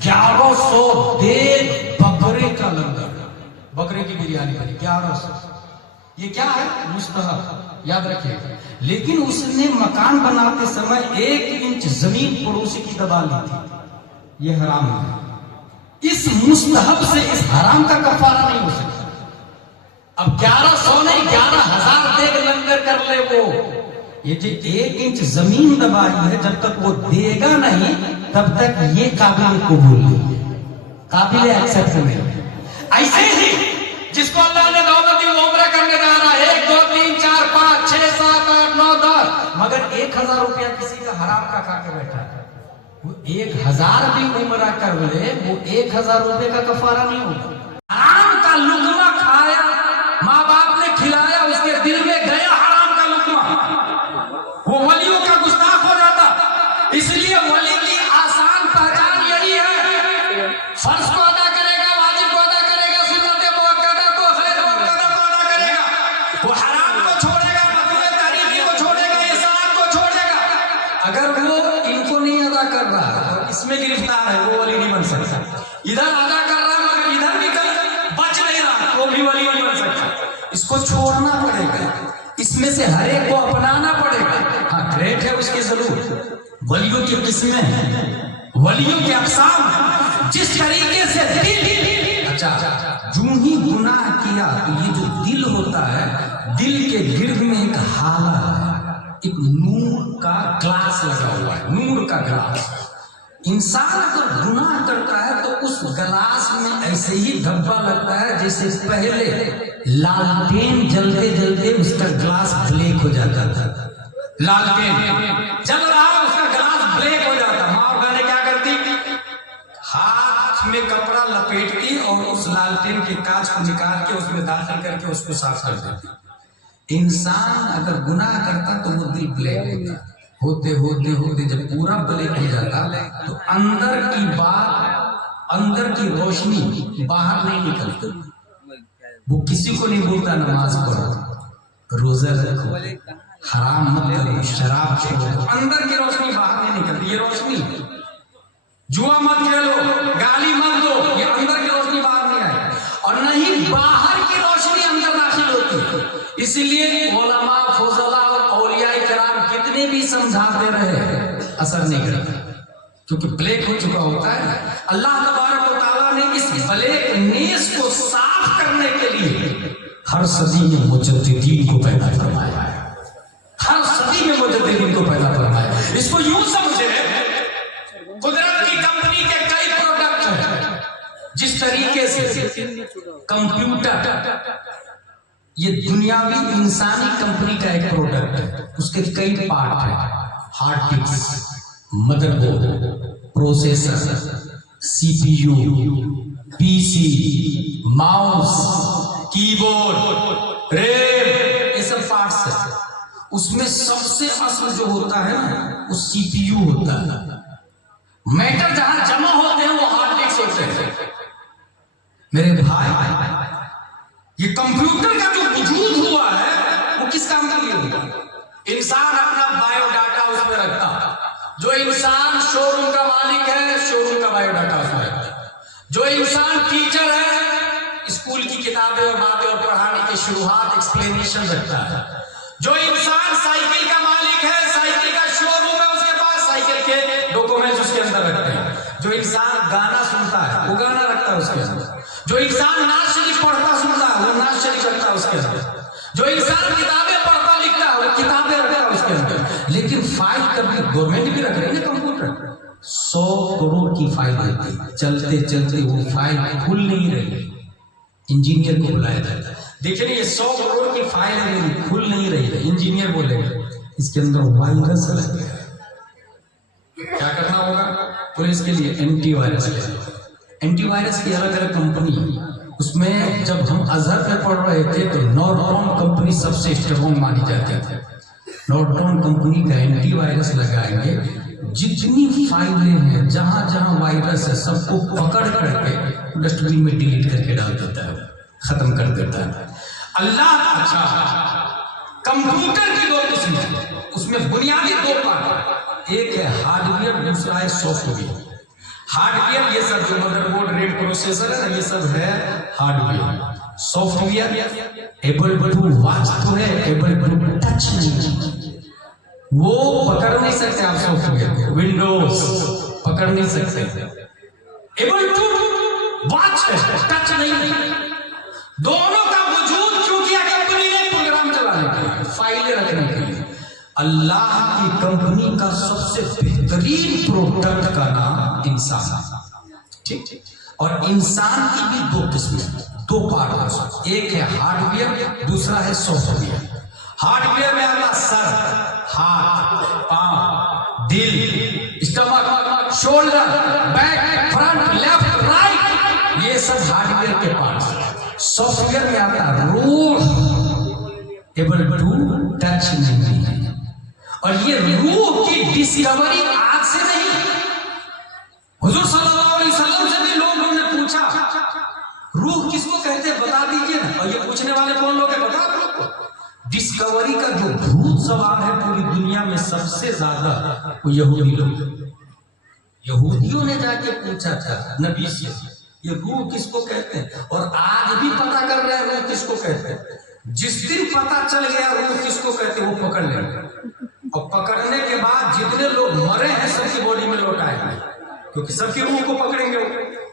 1100 دیگ بکرے کا لنگر, بکرے کی بریانی بنی 1100. یہ کیا ہے؟ مستحب, یاد رکھیے. لیکن اس نے مکان بناتے سمے 1 انچ زمین پڑوسی کی دبا لی تھی, یہ حرام ہے. اس مستحب سے اس حرام کا کفارہ نہیں ہو سکتا. اب 1100 نہیں 11,000 دیگ لنگر کر لے وہ, یہ جو 1 انچ زمین دبائی ہے جب تک وہ دے گا نہیں تب تک یہ قابل قبول نہیں ہے, قابل ایکسپٹ نہیں ہے. ایسے ہی جس کو اللہ نے دعوت دی وہ عمرہ کرنے جا رہا ہے, 1 2 3 4 5 6 7 8 9 10, مگر 1000 روپیہ کسی کا حرام کا کھا کے بیٹھا ہے. وہ 1000 بھی عمرہ کر لے, وہ 1000 روپے کا کفارہ نہیں ہوگا. حرام کا لقمہ کھایا, ماں باپ نے کھلایا, اس کے دل میں گیا حرام کا لقمہ, وہ ولیوں کا گستاخ ہو جاتا. اس لیے ولی کی آسان پہچان یہی ہے, فرض کو ادا کرے گا, واجب کو ادا کرے گا, سنت موقدہ کو, غیر موقدہ کو ادا کرے گا. وہ حرام کو چھوڑے گا, مکروہ تحریمی کو چھوڑے گا, اصاعت کو چھوڑے گا. اگر وہ ان کو نہیں ادا کر رہا اور اس میں گرفتار ہے, وہ ولی نہیں بن سکتا. ادھر ادا کر رہا مگر ادھر بھی بچ نہیں رہا, وہ بھی ولی نہیں بن سکتا. اس کو چھوڑنا پڑے گا, اس میں سے ہر ایک کو اپنانا پڑے گا. ہاں گریٹ ہے اس کی ضرور, ولیوں کی قسمیں ہیں, ولیوں کے اقسام ہیں. جس طریقے سے دل, اچھا جو ہی گناہ کیا تو یہ جو دل ہوتا ہے, دل کے گرد میں ایک حالہ ہے, ایک نور کا گلاس لگا ہوا ہے, نور کا گلاس. انسان اگر گناہ کرتا ہے تو اس گلاس میں ایسے ہی دھبا لگتا ہے جیسے پہلے لالٹین جلتے جلتے اس کا گلاس بلیک ہو جاتا تھا. لالٹین جب رہا اس کا گلاس بلیک ہو جاتا. ماں اور بہنیں کیا کرتی؟ ہاتھ میں کپڑا لپیٹتی اور اس لالٹین کے کانچ کو نکال کے اس میں داخل کر کے اس کو صاف کر دیتی. انسان اگر گناہ کرتا تو وہ دل بلیک ہوتے ہوتے ہوتے جب پورا بلیک ہو جاتا تو اندر کی بات، اندر کی روشنی باہر نہیں نکلتی. وہ کسی کو نہیں بولتا نماز پڑھو، روزہ رکھو، حرام مت کرو، شراب چھوڑو، اندر کی روشنی باہر نہیں نکلتی. یہ روشنی جوا مت کھیلو، گالی مت دو، یہ اندر کی روشنی باہر نہیں آئے. اور نہیں باہر کی روشنی اندر داخل ہوتی. اسی لیے علماء، فضلاء اور اولیاء کرام کتنے بھی سمجھاتے رہے اثر نہیں کرتا، کیونکہ بلیک ہو چکا ہوتا ہے. اللہ تبارک و تعالیٰ نے اس بلیک نیس کو صاف کرنے کے لیے ہر صدی میں مجددین کو پیدا فرمایا ہے. ہر صدی میں مجددین کو پیدا فرمایا. اس کو یوں سمجھے قدرت کی کمپنی کے کئی پروڈکٹ ہیں. جس طریقے سے کمپیوٹر یہ دنیاوی انسانی کمپنی کا ایک پروڈکٹ ہے، اس کے کئی پارٹ ہیں. Hard disk, motherboard, processor, C P U, P C, mouse, keyboard, RAM, یہ سب پارٹس ہیں. اس میں سب سے اصل جو ہوتا ہے نا وہ سی پی یو ہوتا ہے. میٹر جہاں جمع ہوتے ہیں وہ ہارڈ ڈسک ہوتے ہیں. میرے بھائی، یہ کمپیوٹر کا جو وجود ہوا ہے وہ کس کام کے لیے ہوا؟ انسان اپنا بایو ڈاٹا اس میں رکھتا. جو انسان شو روم کا مالک ہے، شو روم کا بایو ڈاٹا اس میں رکھتا. جو انسان ٹیچر ہے، اسکول کی کتابیں اور باتیں اور پڑھانے کی شروحات، ایکسپلینیشن رکھتا ہے. جو انسان سائیکل کا مالک ہے، سائیکل کا شو روم ہے اس کے پاس، سائیکل کے ڈاکومنٹس اس کے اندر رکھتے ہیں. جو انسان گانا سنتا ہے وہ گانا رکھتا ہے اس کے اندر. جو انسان نعت شریف پڑھتا سنتا ہے وہ نعت شریف رکھتا ہے اس کے اندر. جو انسان کتابیں پڑھتا لکھتا ہے وہ کتابیں رکھتا ہے اس کے اندر. لیکن فائل کبھی گورنمنٹ بھی رکھ رہی ہے. کمپیوٹر 100 کروڑ کی فائل رہتی ہے، چلتے چلتے وہ فائل کھل نہیں رہی. انجینئر کو بلایا جاتا ہے، دیکھیں یہ 100 کروڑ کی فائل ہے میری، کھل نہیں رہی ہے. انجینئر بولے گا اس کے اندر وائرس لگ گیا ہے. کیا کرنا ہوگا؟ پولیس کے لیے اینٹی وائرس لے. اینٹی وائرس کی الگ الگ کمپنی ہے. اس میں جب ہم ازہر میں پڑھ رہے تھے تو نورٹون کمپنی سب سے اسٹرانگ مانی جاتی تھی. نورٹون کمپنی کا اینٹی وائرس لگائیں گے، جتنی فائلیں ہیں جہاں جہاں وائرس ہے سب کو پکڑ کر کے ڈسٹ بن میں ڈیلیٹ کر کے ڈال دیتا ہے، ختم کر دیتا ہے. اللہ اچھا، کمپیوٹر کی 2 قسمیں، اس میں بنیادی 2 پارٹ، ایک ہے ہارڈ ویئر، دوسرا ہے سافٹ ویئر. ہارڈ ویئر یہ سب جو مدر بورڈ، ریم، پروسیسر ہے نا، یہ سب ہے hardware. Software able to watch تو ہے، ایبل ٹو ٹچ نہیں. وہ پکڑ نہیں سکتے آپ. سافٹ ویئر ونڈوز پکڑ نہیں سکتے. ایبل ٹو واچ ہے، ٹچ نہیں. دونوں کا وجود کیوں کیا کمپنی نے؟ پروگرام چلانے کے لیے، فائلیں رکھنے کے لیے. اللہ کی کمپنی کا سب سے بہترین پروڈکٹ کا نام انسان ہے. ٹھیک، اور انسان کی بھی 2 قسمیں، 2 پارٹ، ایک ہے ہارڈ ویئر، دوسرا ہے سافٹ ویئر. ہارڈ ویئر میں آتا سر، ہاتھ، پاؤں، دل، stomach, shoulder, back, front, left, right, یہ سب ہارڈ ویئر کے پارٹس. سافٹ ویئر میں آتا روح، ایبل ٹو ٹچ نہیں ہے. اور یہ روح کی ڈسکوری آج سے نہیں. حضور صلی اللہ علیہ وسلم سے بھی لوگوں نے پوچھا روح کس کو کہتے ہیں بتا دیجئے نا. اور یہ پوچھنے والے کون لوگ ہیں بتا دو. ڈسکوری کا جو بھوت سوال ہے پوری دنیا میں سب سے زیادہ وہ یہودی لوگ. یہودیوں نے جا کے پوچھا تھا نبی سے یہ روح کس کو کہتے ہیں، اور آج بھی پتا کر رہے ہیں روح کس کو کہتے ہیں. جس دن پتا چل گیا روح کس کو کہتے ہیں وہ پکڑ لیں گے، اور پکڑنے کے بعد جتنے لوگ مرے ہیں سب کی باڈی میں لوٹائیں گے، کیونکہ سب کی روح کو پکڑیں گے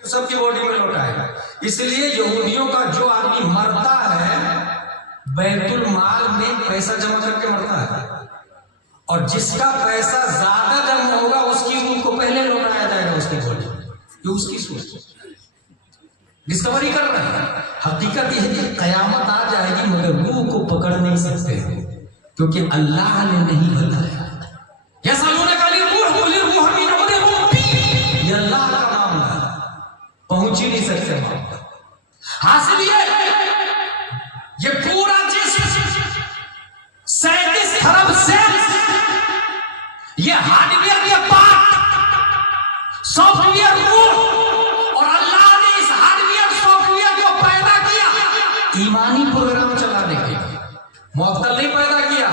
تو سب کی باڈی میں لوٹائے گا. اس لیے یہودیوں کا جو آدمی مرتا ہے بیت المال میں پیسہ جمع کر کے مرتا ہے، اور جس کا پیسہ زیادہ جمع ہوگا اس کی روح کو پہلے لوٹایا جائے گا. یہ اس کی سوچ ڈسکوری کر رہے ہیں. حقیقت یہ ہے کہ قیامت آ جائے گی مگر روح کو پکڑ نہیں سکتے کیونکہ اللہ نے نہیں بتایا. یسألونک عن الروح قل الروح من امر ربی، یہ اللہ کا معاملہ ہے، پہنچ ہی نہیں سکتے. حاصل یہ پورا جسم 37 خرب سیلز، یہ ہارڈ ویئر، یہ پارٹ سافٹ ویئر روح، اور اللہ نے اس ہارڈ ویئر سافٹ ویئر کو پیدا کیا ایمانی پروگرام چلانے کے لیے. معطل نہیں پیدا کیا،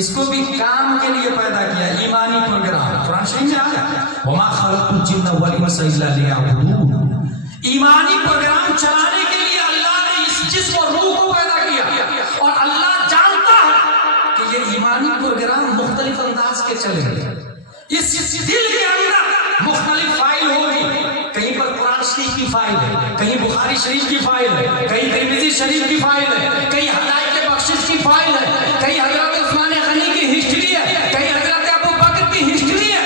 اس کو بھی کام کے لیے پیدا کیا، ایمانی پروگرام. قرآن شریف میں آیا وما خلقت الجن والانس الا لیعبدون. ایمانی پروگرام چلانے کے لیے اللہ نے اس جسم اور روح کو پیدا کیا، اور اللہ جانتا ہے کہ یہ ایمانی پروگرام مختلف انداز کے چلیں گے. اس دل کے اندر مختلف فائل ہوگی، کہیں پر قرآن شریف کی فائل ہے، کہیں بخاری شریف کی فائل ہے، کہیں ترمذی شریف کی فائل ہے، کہیں ہدایت بخشش کی فائل ہے، کہیں حضرت عثمان غنی کی ہسٹری ہے، کہیں حضرت ابو بکر کی ہسٹری ہے.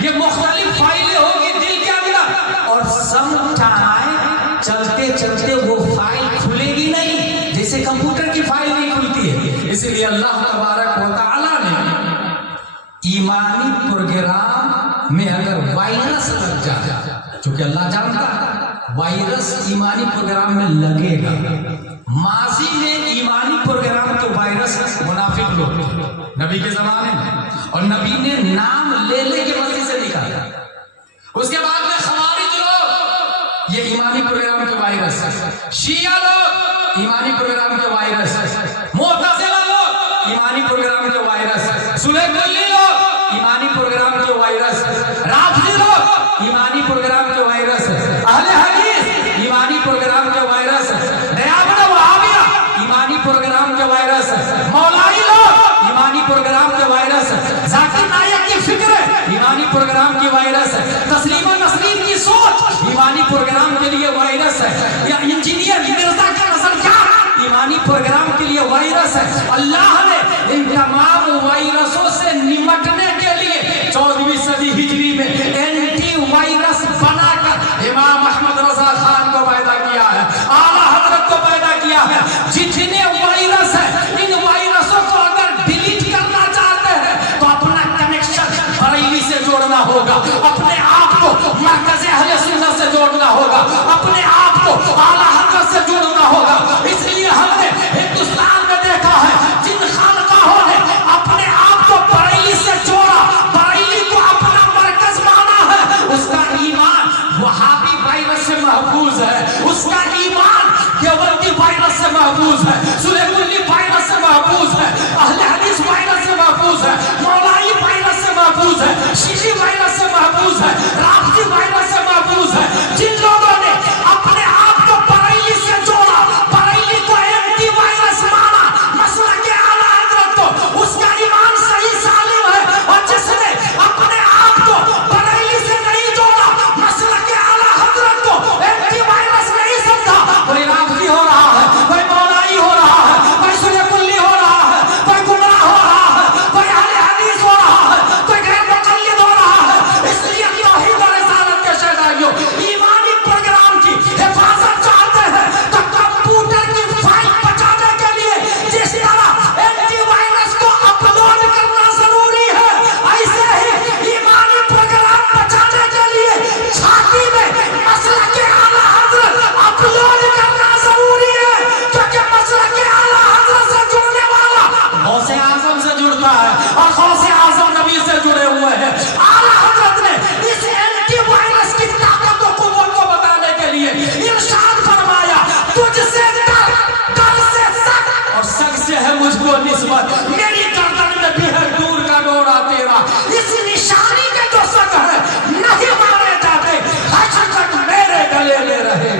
یہ مختلف فائلیں ہوگی دل کے اندر، اور سم ٹائم چلتے چلتے وہ فائل کھلے گی نہیں جیسے کمپیوٹر کی فائل نہیں کھلتی ہے. اس لیے اللہ تبارک و تعالی نے ایمانی پروگرام میں اگر وائرس لگ جائے، چونکہ اللہ جانتا ہے وائرس ایمانی پروگرام میں لگے گا. ماضی میں ایمانی پروگرام کے وائرس منافق لوگ نبی کے زمانے میں، اور نبی نے نام لے لے کے مسجد سے نکالا. اس کے بعد میں خوارج لوگ، یہ ایمانی پروگرام کے وائرس، شیعہ لوگ ایمانی پروگرام کے وائرس، معتزلہ لوگ ایمانی پروگرام کے وائرس، سلیمانی لوگ ایمانی پروگرام کے وائرس، رافضی لوگ ایمانی پروگرام کے وائرس، اہل حدیث ایمانی پروگرام کے وائرس، دیابند وہابیہ ایمانی پروگرام کے وائرس، مولائی لوگ ایمانی پروگرام کے وائرس، ذاکر نائک کی فکر ایمانی پروگرام کی وائرس، تسلیمہ نسرین کی سوچ ایمانی پروگرام کے لیے وائرس ہے، یا انجینئر مرزا کا نظریات ایمانی پروگرام کے لیے وائرس ہے. اللہ نے ان تمام وائرسوں سے نمٹنے کے لیے 14ویں صدی ہجری میں اینٹی وائرس بنا کر امام احمد رضا خان کو پیدا کیا ہے، اعلیٰ حضرت کو پیدا کیا ہے. جتنے وائرس ہیں ان وائرسوں کو اگر ڈیلیٹ کرنا چاہتے ہیں تو اپنا کنیکشن بریلی سے جوڑنا ہوگا، اپنے آپ کو مرکز اہل سنت سے جوڑنا ہوگا، اپنے آپ کو اعلیٰ حضرت سے جوڑنا ہوگا. اس لیے ہم نے ہندوستان میں دیکھا ہے جن خانقاہوں نے اپنے آپ کو بریلی سے جوڑا، بریلی کو اپنا مرکز مانا ہے، اس کا ایمان وہابی وائرس سے محفوظ ہے، اس کا ایمان دیوبندی وائرس سے محفوظ ہے، سلیمانی وائرس سے محفوظ ہے، اہل حدیث وائرس سے محفوظ ہے، مولائی وائرس سے محفوظ ہے، شیعی وائرس سے محفوظ ہے، رافضی وائرس سے محفوظ ہے. جن لوگوں نے اپنے آپ کو بریلی سے جوڑا، بریلی کو اینٹی وائرس مانا، مسئلہ کے اعلیٰ حضرت کو، اس کا ایمان صحیح سالم ہے. اور جس نے اپنے آپ کو بریلی سے نہیں جوڑا، مسئلہ کے اعلیٰ حضرت کو اینٹی وائرس نہیں سمجھا، کوئی رافضی ہو رہا ہے، کوئی مولائی ہو رہا ہے، کوئی سنی کلی ہو رہا ہے، کوئی گمراہ ہو رہا ہے، کوئی اہل حدیث ہو رہا ہے، کوئی غیر مقلد ہو رہا ہے. اس لیے توحید اور رسالت کے شہدائیوں ایمانی پروگرام کی حفاظت چاہتے ہیں تو کمپیوٹر کی فائل بچانے کے لیے جس طرح اینٹی وائرس کو اپلوڈ کرنا ضروری ہے، ایسے ہی ایمانی پروگرام بچانے کے لیے چھاتی میں مسئلہ کے اعلیٰ حضرت اپلوڈ کرنا ضروری ہے. کیونکہ مسئلہ کے اعلیٰ حضرت سے جڑنے والا غوث اعظم سے جڑتا ہے، اور غوث اعظم نبی سے جڑے ہوئے ہیں. اعلیٰ حضرت نے اس اینٹی وائرس کی طاقت و قوت کو بتانے کے لیے ارشاد فرمایا تجھ سے ڈر، ڈر سے شک، اور شک سے ہے مجھ کو نسبت. میری گردن میں بھی ہے دور کا ڈورا تیرا، اس نشانی کے جو شک ہے نہیں مارے جاتے، حقیقت میرے گلے میں رہے.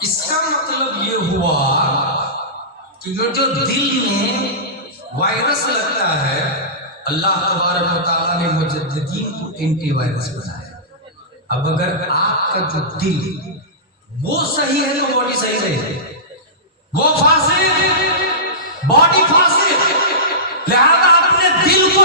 اس کا مطلب یہ ہوا کہ یہ جو دل میں وائرس لگتا ہے، اللہ تبارک و تعالیٰ نے مجددین کو اینٹی وائرس بنایا. اب اگر آپ کا جو دل وہ صحیح ہے تو باڈی صحیح رہے، وہ فاسد باڈی فاسد. لہذا اپنے دل کو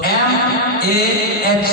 MAH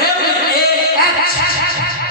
MAH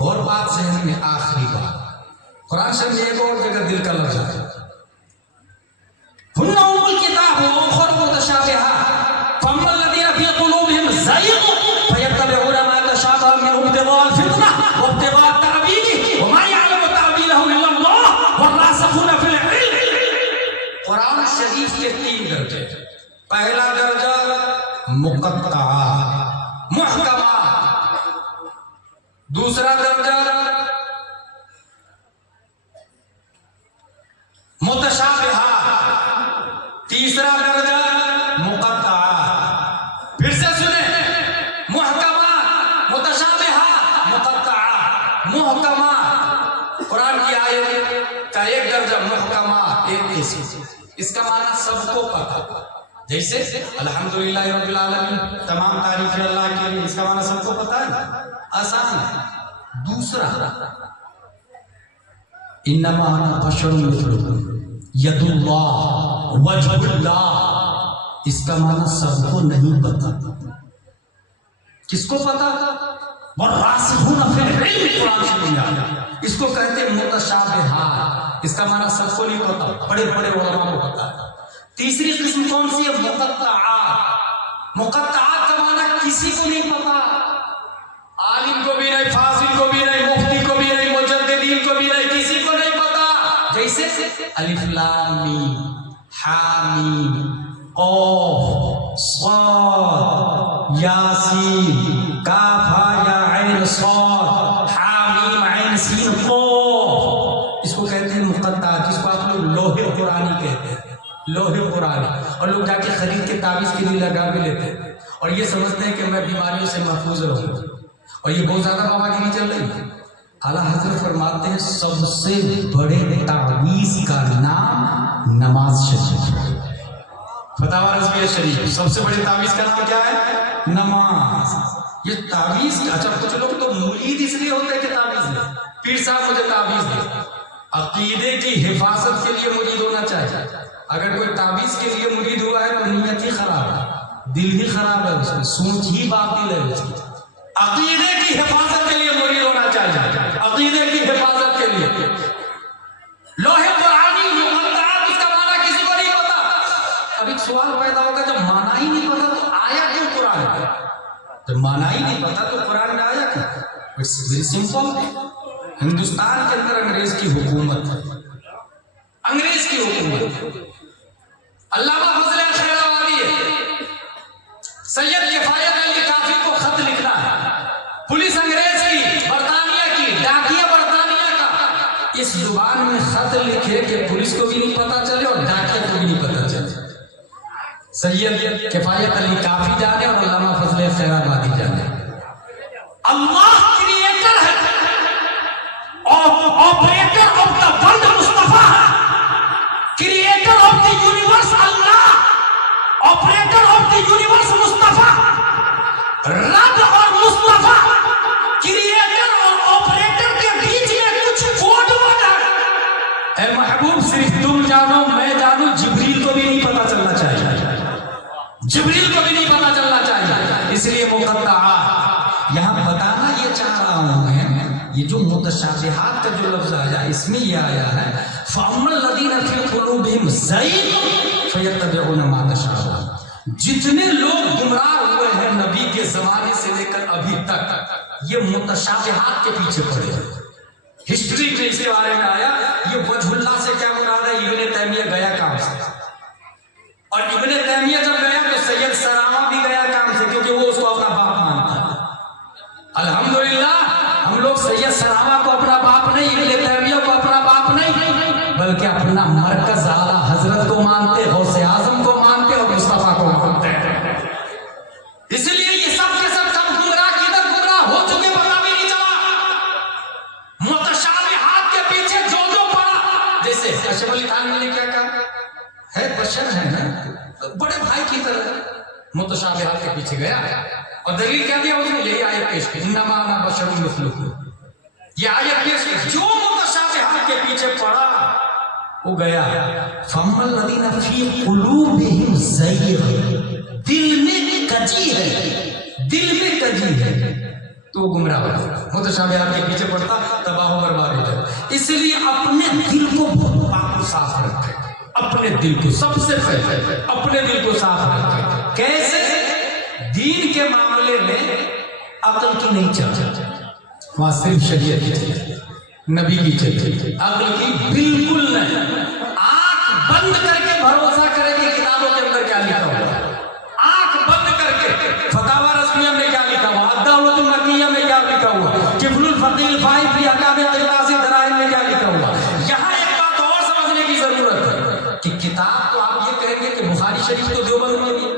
ایک اور بات ذہن میں، آخری بات، قرآن شریف میں ایک اور جگہ دل کا لفظ ہے، ہن ام الکتاب واخر متشابہات فاما الذین فی قلوبہم زیغ فیتبعون ما تشابہ منہ ابتغاء الفتنہ وابتغاء تأویلہ وما یعلم تأویلہ الا اللہ والراسخون فی العلم۔ قرآن شریف کے 3 درجے، پہلا درجہ مقطعات محکمات، دوسرا درجہ متشابہات، تیسرا درجہ مقطعات۔ پھر سے سنیں، محکمات، متشابہات، مقطعات۔ محکمات قرآن کی آیت کا ایک درجہ، محکمات ایک قسم، اس کا معنی سب کو پتہ، جیسے الحمدللہ رب العالمین، تمام تعریف اللہ کے لیے، اس کا معنی سب کو پتہ ہے، آسان ہے۔ دوسرا انما انا بشر مثلکم ید اللہ وجہ اللہ، اس کا معنی سب کو نہیں پتا، کس کو پتا؟ والراسخون فی العلم، قرآن شریف میں اس کو کہتے ہیں متشابہات، اس کا معنی سب کو نہیں پتا، بڑے بڑے علماء کو پتا ہے۔ تیسری قسم کون سی ہے؟ مقطعات۔ مقطعات کا معنی کسی کو نہیں پتا، عالم کو بھی نہیں، فاضل کو بھی نہیں، مفتی کو بھی نہیں، مجددین کو بھی نہیں، کسی کو نہیں پتا۔ جیسے الف لام میم، حامیم، قاف، صاد، یاسین، کاف ہا یا عین صاد، حامیم عین سین قاف، اس کو کہتے ہیں مقطعات، جس کو آپ لوگ لوح قرآنی کہتے ہیں، لوح قرآن، اور لوگ جا کے خرید کے تعویذ کے لیے لگا بھی لیتے ہیں اور یہ سمجھتے ہیں کہ میں بیماریوں سے محفوظ رہوں، اور یہ بہت زیادہ بابا گیری چل رہی ہے۔ اعلیٰ حضرت فرماتے ہیں سب سے بڑے تعویذ کا نام نماز شریف ہے۔ فتاوی رضویہ شریف، سب سے بڑے تعویذ کا نام کیا ہے؟ نماز۔ یہ تعویذ، اچھا کچھ لوگ تو مرید اس لیے ہوتے ہیں کہ تعویذ دے، پیر صاحب مجھے تعویذ دے، عقیدے کی حفاظت کے لیے مرید ہونا چاہیے۔ اگر کوئی تعویذ کے لیے مرید ہوا ہے تو نیت ہی خراب ہے، دل ہی خراب ہے، اس کی سوچ ہی باطل ہے اس کی۔ عقیدے کی حفاظت کے لیے مرید ہونا چاہیے، عقیدے کی حفاظت کے لیے۔ لوح قرآنی مقطعات، اس کا معنی کسی کو نہیں پتا۔ اب ایک سوال پیدا ہوگا، جب معنی ہی نہیں پتا تو آیا کیوں قرآن میں؟ جب معنی ہی نہیں پتا تو قرآن میں آیا کیوں؟ It's very simple. ہندوستان کے اندر انگریز کی حکومت ہے، انگریز کی حکومت، علامہ فضل خیر آبادی ہے، سید کفایت علی کافی کو خط لکھنا ہے، پولیس انگریز کی، برطانیہ کی، ڈاکیہ برطانیہ کا، اس زبان میں خط لکھے کہ پولیس کو بھی نہیں پتا چلے اور ڈاکیہ کو بھی نہیں پتا چلے، سید کفایت علی کافی جانے اور علامہ فضل خیر آبادی جانے۔ اللہ کریٹر ہے، operator of the world Mustafa ہے، creator of the universe Allah, operator of the universe Mustafa, رب اور مصطفیٰ، کریٹر اور آپریٹر کے بیچ میں کچھ کوڈ ورڈ ہے۔ اے محبوب، صرف تم جانو، میں جانوں، جبریل کو بھی نہیں پتا چلنا چاہیے، جبریل کو بھی نہیں پتا چلنا چاہیے۔ اس لیے مقطعات یہاں بتانا یہ چاہ رہا ہوں میں، یہ جو متشابہات کا جو لفظ آیا اس میں یہ آیا ہے فَأَمَّا الَّذِينَ فِي قُلُوبِهِمْ زَيْغٌ فَيَتَّبِعُونَ مَا تَشَابَهَ۔ جتنے لوگ گمراہ ہوئے ہیں نبی کے زمانے سے لے کر ابھی تک، یہ متشابہات کے پیچھے پڑے ہیں۔ ہسٹری میں اس کے بارے میں آیا، یہ وجہ اللہ سے کیا مراد ہے؟ ابن تیمیہ گیا کام سے، اور ابن تیمیہ جب گیا تو سید سرامہ بھی گیا کام سے، کیونکہ وہ اس کو اپنا باپ مانتا ہے۔ الحمدللہ ہم لوگ سید سرامہ کو اپنا باپ نہیں، ابن تیمیہ کو اپنا باپ نہیں، بلکہ اپنا مرکز اعلیٰ حضرت کو مانتے، غوث اعظم کو مانتے اور مصطفیٰ کو مانتے ہیں۔ اس لیے یہ سب کے سب گمراہ کدھر گمراہ ہو چکے پتا بھی نہیں چلا۔ متشابہات کے پیچھے جو پڑا، جیسے اشرف علی خان نے کیا کہا ہے، بشر ہے نا، بڑے بھائی کی طرح متشابہات کے پیچھے گیا، اور دلیل کیا دیا اس نے؟ یہی آیت پیش کی، انما انا بشر مثلکم، یہ آیت پیش کی۔ جو متشابہات کے پیچھے پڑا وہ گیا۔ فَأَمَّا الَّذِينَ فِي قُلُوبِهِمْ زَيْغٌ، دل میں کجی ہے، دل میں کجی ہے، تو وہ گمراہ ہو جائے، متشابہات کے پیچھے پڑتا تباہ و برباد ہو جائے۔ اس لیے اپنے دل کو بہت پاک و صاف رکھے، اپنے دل کو سب سے پہلے اپنے دل کو صاف رکھے۔ کیسے؟ دین کے معاملے میں عقل کی نہیں چاہتا، وہاں صرف شریعت کی چاہیے، نبی کی چاہیے، عقل کی بالکل نہیں۔ آنکھ بند کر کے بھروسہ کرے کہ کتابوں کے اندر کیا لکھا ہوا ہے، آنکھ بند کر کے فتاوی رسمیہ میں کیا لکھا ہوا، الدعوۃ المکیہ میں کیا لکھا ہوا، کفل الفقیہ الفائز فی احکام قصاص الدرائم میں کیا لکھا ہوا۔ یہاں ایک بات اور سمجھنے کی ضرورت ہے کہ کتاب تو آپ یہ کہیں گے کہ بخاری شریف تو دیوبند میں بھی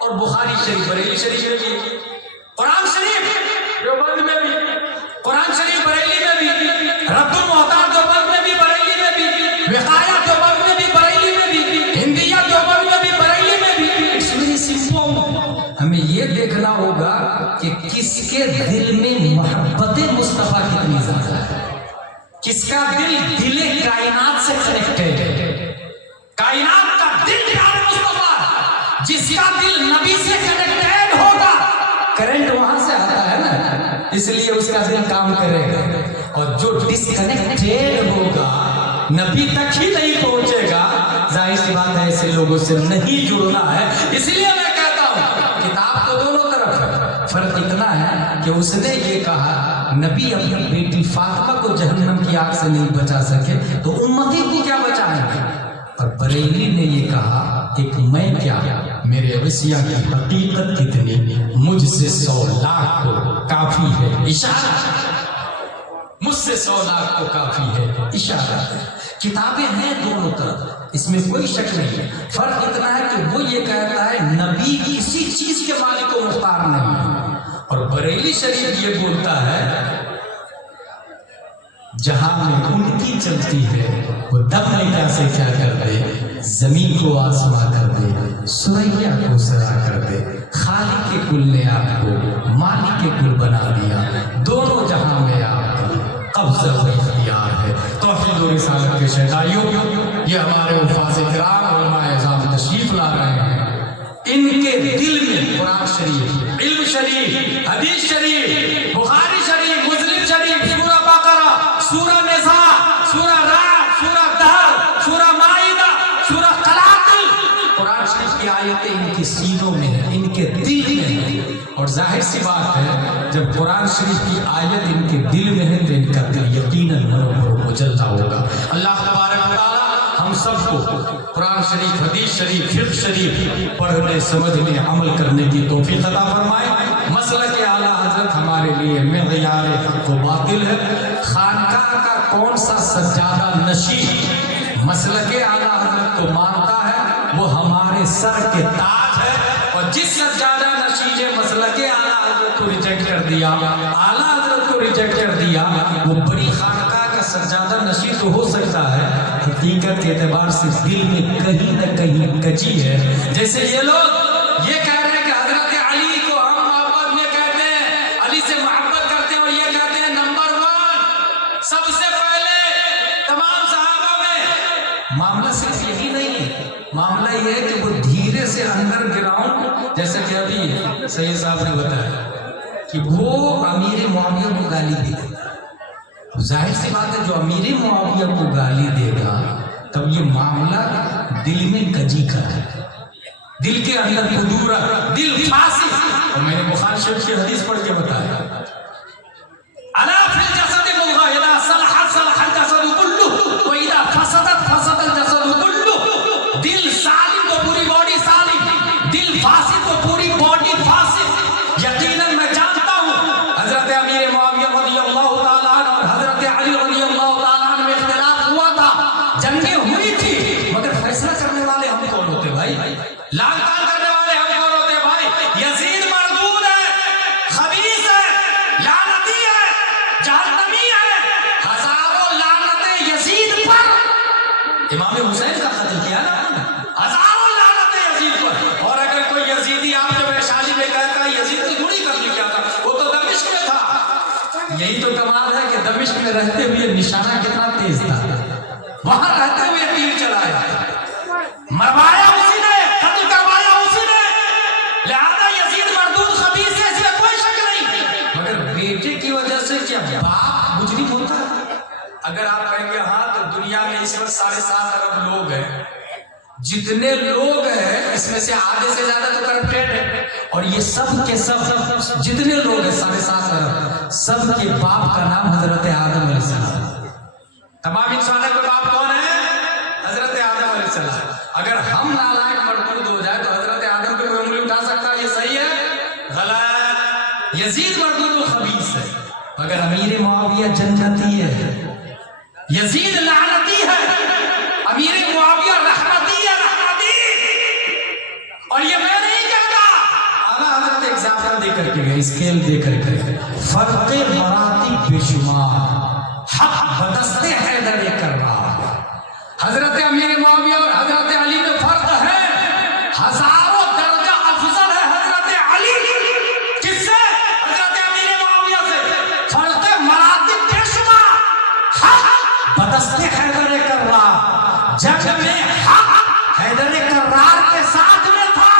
اور بخاری شریف بریلی شریف میں بھی، قرآن شریف دیوبند میں بھی، قرآن شریف بریلی میں بھی، رد المحتاج دیوبند میں بھی، بریلی میں بھی، وقایہ دیوبند میں بھی، بریلی میں بھی، ہندیہ دیوبند میں بھی، بریلی میں بھی۔ اٹس ویری سمپل، ہمیں یہ دیکھنا ہوگا کہ کس کے دل میں محبت مصطفیٰ کتنی زیادہ ہے، کس کا دل دل کائنات سے کنیکٹڈ ہے، کائنات کا دل پیارے مصطفیٰ، جس کا دل نبی سے کنیکٹڈ ہوگا کرنٹ وہاں سے آتا ہے نا، اس لیے اس کا دل کام کرے گا، اور جو ڈسکنیکٹڈ ہوگا نبی تک ہی نہیں پہنچے گا، ظاہر سی بات ہے ایسے لوگوں سے نہیں جڑنا ہے۔ اس لیے میں کہتا ہوں کتاب تو دونوں طرف ہے، فرق اتنا ہے کہ اس نے یہ کہا نبی اپنی بیٹی فاطمہ کو جہنم کی آگ سے نہیں بچا سکے تو امتی کو کیا بچائیں گے، اور بریلی نے یہ کہا ایک میں کیا میرے عیسیٰ کی حقیقت کتنی، مجھ سے 100 لاکھ کو کافی ہے، اشارہ مجھ سے 100 لاکھ کو کافی ہے، اشارہ۔ کتابیں ہیں دونوں طرف، اس میں کوئی شک نہیں ہے، فرق اتنا ہے کہ وہ یہ کہتا ہے نبی کسی چیز کے مالک کو مختار نہیں ہے، اور بریلی شریف یہ بولتا ہے جہاں میں ان کی چلتی ہے وہ دم نکا سے کیا کر دے، زمین کو آسماں کر دے، سریا کو سرا کر دے، خالق کے کل نے آپ کو مالک کے کل بنا دیا، دونوں جہاں میں آپ کا قبضہ و اختیار ہے۔ توحید و رسالت کے شہدائیوں، یہ ہمارے حفاظ کرام علماء اعظام تشریف لا رہے ہیں، ان کے دل میں قرآن شریف، علم شریف، حدیث شریف، بخاری شریف، مسلم شریف، سورہ بقرہ، سورہ نساء، سورہ رعد، سورہ دہر، سورہ مائدہ، سورہ قلاقل، قرآن شریف کی آیتیں ان کے سینوں میں ہیں، ان کے دل میں ہیں، اور ظاہر سی بات ہے جب قرآن شریف کی آیت ان کے دل میں ہے تو ان کا دل یقیناً نور و مجلہ ہوگا۔ اللہ تبارک و تعالی ہم سب کو قرآن شریف، حدیث شریف، فقہ شریف پڑھنے، سمجھنے، عمل کرنے کی توفیق عطا فرمائے۔ مسلک اعلیٰ حضرت ہمارے لیے معیار حق و باطل ہے۔ خانقاہ کا کون سا سجادہ نشین مسلک اعلیٰ حضرت کو مانتا ہے وہ ہمارے سر کے تاج ہے، اور جس سجادہ نشین مسلک اعلیٰ حضرت کو ریجیکٹ کر دیا، اعلیٰ حضرت کو ریجیکٹ کر دیا، وہ بڑی خانقاہ کا سجادہ نشین تو ہو سکتا ہے، حقیقت کے اعتبار سے دل میں کہیں نہ کہیں کچی ہے۔ جیسے یہ لوگ یہ کہہ رہے ہیں کہ حضرت علی کو ہم محبت میں کہتے ہیں، علی سے محبت کرتے ہیں، اور یہ کہتے ہیں نمبر 1 سب سے پہلے تمام صحابہ میں۔ معاملہ صرف یہی نہیں ہے، معاملہ یہ ہے کہ وہ دھیرے سے انڈر گراؤنڈ، جیسے کہ ابھی سید صاحب نے بتایا کہ وہ امیر معاویہ کو گالی دے گا، ظاہر سی بات ہے جو امیر معاویہ کو گالی دے گا تب یہ معاملہ دل میں کجی کا ہے، دل کے اندر قدورت، دل فاسد۔ اور میں نے بخاری شریف کی حدیث پڑھ کے بتایا الا فی الجسد مضغہ اذا صلحت صلح الجسد کلہ واذا فسدت فسد الجسد کلہ۔ دل سالم تو پوری باڈی سالم، دل فاسد تو پوری باڈی فاسد۔ یقیناً میں جانتا ہوں حضرت امیر معاویہ رضی اللہ تعالیٰ عنہ اور حضرت علی رضی اللہ تعالیٰ عنہ میں اختلاف ہوا تھا، جنگیں ہوئی تھی، مگر فیصلہ کرنے والے ہم کون ہوتے بھائی؟ لعن طعن کرنے والے ہم کون ہوتے بھائی؟ یزید مردود ہے، خبیث ہے، لعنتی ہے، جہنمی ہے، ہزاروں لعنتیں یزید پر۔ امام حسین کا قتل کیا نا انہوں نے، ہزاروں لعنتیں یزید پر۔ اور اگر کوئی یزیدی آپ کے ویشالی میں کہتا ہے یزید کی گھوڑی کر دی کیا تھا، وہ تو دمشق میں تھا۔ یہی تو کمال ہے کہ دمشق میں رہتے ہوئے نشانہ کتنا تیز تھا، وہاں رہتے ہوئے تیر چلایا، مروایا اسی نے، قتل کروایا اسی نے، لہذا یزید مردود خبیث ہے، اس میں کوئی شک نہیں۔ مگر بیٹے کی وجہ سے کیا باپ مجرم ہوتا ہے؟ اگر آپ کہیں گے ہاں تو دنیا میں اس وقت 7.5 ارب لوگ ہیں، جتنے لوگ ہیں اس میں سے آدھے سے زیادہ تو کرپٹڈ ہے، اور یہ سب کے سب جتنے لوگ ہیں 7.5 ارب سب کے باپ کا نام حضرت آدم علیہ السلام۔ تمام انسانوں کے باپ کون ہے؟ حضرت آدم علیہ السلام۔ اگر ہم نالائق مردود ہو جائے تو حضرت آدم پہ کوئی انگلی اٹھا سکتا ہے یہ صحیح ہے؟ غلط۔ یزید مردود الخبیث ہے، مگر امیر معاویہ جنتی ہے۔ یزید لعنتی ہے، امیر معاویہ رحمتی ہے، رحمتی۔ اور یہ میں نہیں کہتا، اعلیٰ حضرت ایگزامپل دے کر کے گئے، اسکیل دے کر کے، فرق مراتب بے شمار، حق بدست حیدر کررار۔ حضرت امیر معاویہ اور حضرت علی میں فرق ہے، ہزاروں درجہ افضل ہے حضرت علی کس سے؟ حضرت امیر معاویہ سے۔ فرق مراتب بے شمار، حق بدست حیدر کررار۔ جگ میں حق حیدر کررار کے ساتھ میں تھا،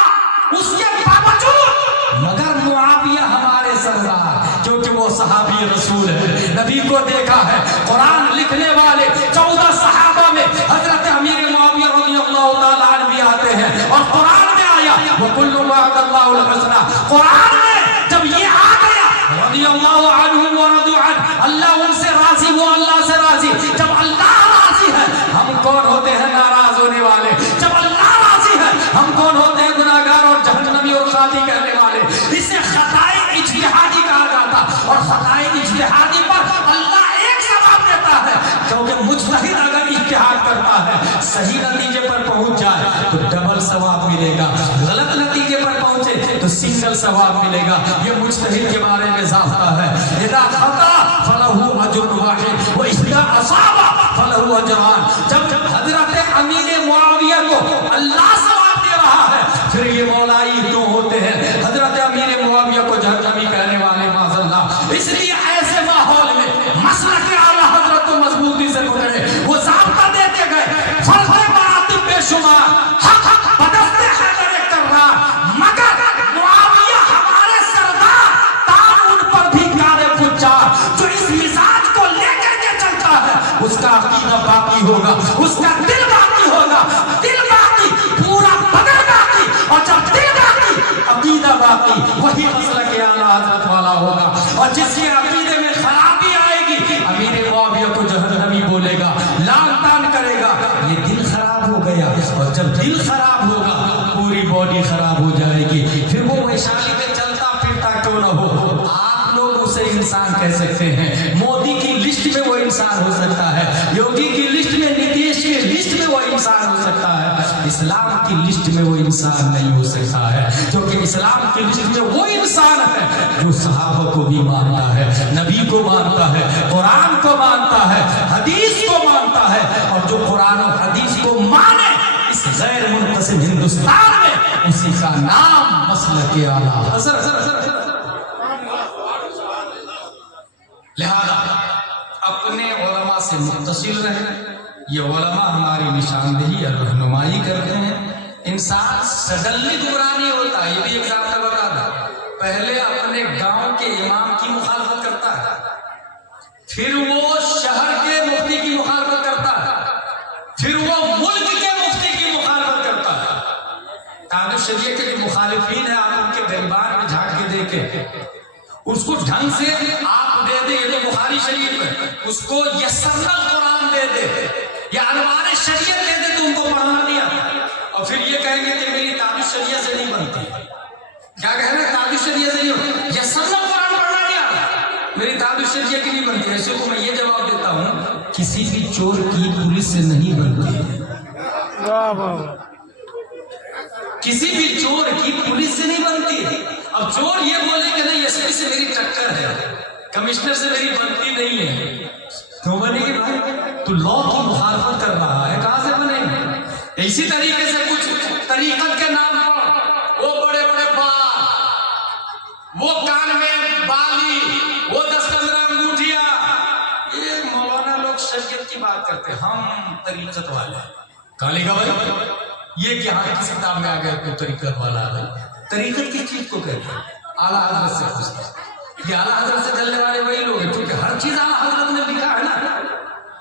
اس کے باوجود مگر معاویہ ہمارے سردار، کیونکہ وہ صحابی رسول ہے، نبی کو دیکھا ہے۔ قرآن لکھنے والے 14 صحابہ میں حضرت امیر معاویہ رضی اللہ تعالیٰ عنہ بھی آتے ہیں، اور قرآن میں آیا وَكُلُّ وَعَدَ اللَّهُ الْحُسْنَى۔ قرآن میں جب یہ آ گیا رضی اللہ عنہ ورضوا عنہ، اللہ ان سے راضی، وہ اللہ سے راضی۔ جب اللہ راضی ہے ہم کون ہوتے ہیں ناراض ہونے والے؟ جب اللہ راضی ہے ہم کون ہوتے ہیں گناہگار اور جہنمی اور خاطی کہنے والے؟ اسے خطائے اجتہادی کہا جاتا، اور خطائے اجتہادی پر اللہ ایک ثواب دیتا ہے، کیونکہ مجتہد اگر اجتہاد کرتا ہے صحیح نتیجے پر پہنچ جائے تو ڈبل ثواب ملے گا، غلط نتیجے پر پہنچے تو سنگل ثواب ملے گا۔ یہ مجتہد کے بارے میں ضابطہ ہے، اذا خطا فلہ اجر واحد واذا اصاب فلہ اجران۔ جب حضرت امیر معاویہ کو اللہ ثواب دے رہا ہے پھر یہ مولائی کیوں ہوتے ہیں حضرت امیر معاویہ کو جہنمی کہنے والے؟ معاذ اللہ۔ اس لیے ایسے ماحول میں مسلک اعلیٰ حضرت کو مضبوطی سے پکڑے، وہ ضابطہ دیتے گئے، فرق مراتب بے شمار، حق بدست حیدر کررار، مگر معاویہ ہمارے سردار، تاج ان پر بھی کارے فجار۔ جو اس مزاج کو لے کر کے چلتا ہے اس کا عقیدہ باقی ہوگا، اس کا دل باقی ہوگا، دل باقی پورا بدن باقی، اور جب دل باقی عقیدہ باقی، وہی مسلک اعلیٰ حضرت والا ہوگا۔ اور جس کے عقیدے میں خرابی آئے گی امیر معاویہ کو جہنمی بولے گا، لان تان کرے گا، یہ دل خراب ہو گیا، اور جب دل خراب ہوگا پوری باڈی خراب ہو جائے گی۔ پھر وہ ویشالی میں چلتا پھرتا کیوں نہ ہو، آپ لوگ اسے انسان کہہ سکتے ہیں، مودی کی لسٹ میں وہ انسان ہو سکتا ہے، یوگی کی لسٹ میں، نتیش کی لسٹ میں وہ انسان ہو سکتا ہے، اسلام کی لسٹ میں وہ انسان نہیں ہو سکتا ہے، کیونکہ اسلام کی لسٹ میں وہ انسان ہے جو صحابہ کو بھی مانتا ہے، نبی کو مانتا ہے، قرآن کو مانتا ہے، حدیث کو مانتا ہے، اور جو قرآن و حدیث کو مانے اس غیر منقسم ہندوستان میں اسی کا نام مسلک اعلیٰ۔ لہذا اپنے علماء سے متصل رہیں، یہ علماء ہماری نشاندہی اور رہنمائی کرتے ہیں۔ انسان سڈنلی گمراہ نہیں ہوتا، یہ بھی ایک ضابطہ بتا دیں، پہلے اپنے گاؤں کے امام کی مخالفت کرتا ہے، پھر وہ شہر کے مفتی کی مخالفت کرتا ہے، پھر وہ ملک کے مفتی کی مخالفت کرتا ہے۔ تاج الشریعہ کے جو مخالفین ہیں آپ ان کے دربار میں جھانک کے دیکھیں، اس کو ڈھنگ سے آپ دے دے، یہ تو بخاری شریف ہے، اس کو یسرنا قرآن دے دے یا انوار شریعت دے دے تو ان کو پڑھنا نہیں آتا، اور پھر یہ کہیں گے کہ میری تاج الشریعہ سے نہیں بنتی۔ کیا کہنا ہے؟ تاج الشریعہ سے نہیں بنتی، یسرنا قرآن پڑھنا نہیں آتا، میری تاج الشریعہ کی نہیں بنتی۔ ایسے کو میں یہ جواب دیتا ہوں، کسی بھی چور کی پولیس سے نہیں بنتی، کسی بھی چور کی پولیس سے نہیں بنتی۔ اب چور یہ بولے کہ نہیں ایس پی سے میری ٹکر ہے، کمشنر سے میری بنتی نہیں ہے، کیوں بنے گی بھائی؟ تو لا کی مخالفت کر رہا ہے، کہاں سے بنے گی؟ اسی طریقے سے کچھ طریقت کے نام پر وہ بڑے بڑے بال، وہ کان میں بالی، وہ 10-15 انگوٹھیاں، یہ مولانا لوگ شریعت کی بات کرتے ہیں، ہم طریقت والے۔ کالی کا بھائی یہ کیا کس کتاب میں آ گیا تو طریقت والا ہے؟ طریقت کی چیز کو کہتے ہیں، اعلیٰ حضرت سے پوچھتے ہیں یہ اعلیٰ حضرت سے چلنے والے وہی لوگ ہیں کیونکہ ہر چیز اعلیٰ حضرت نے لکھا ہے نا،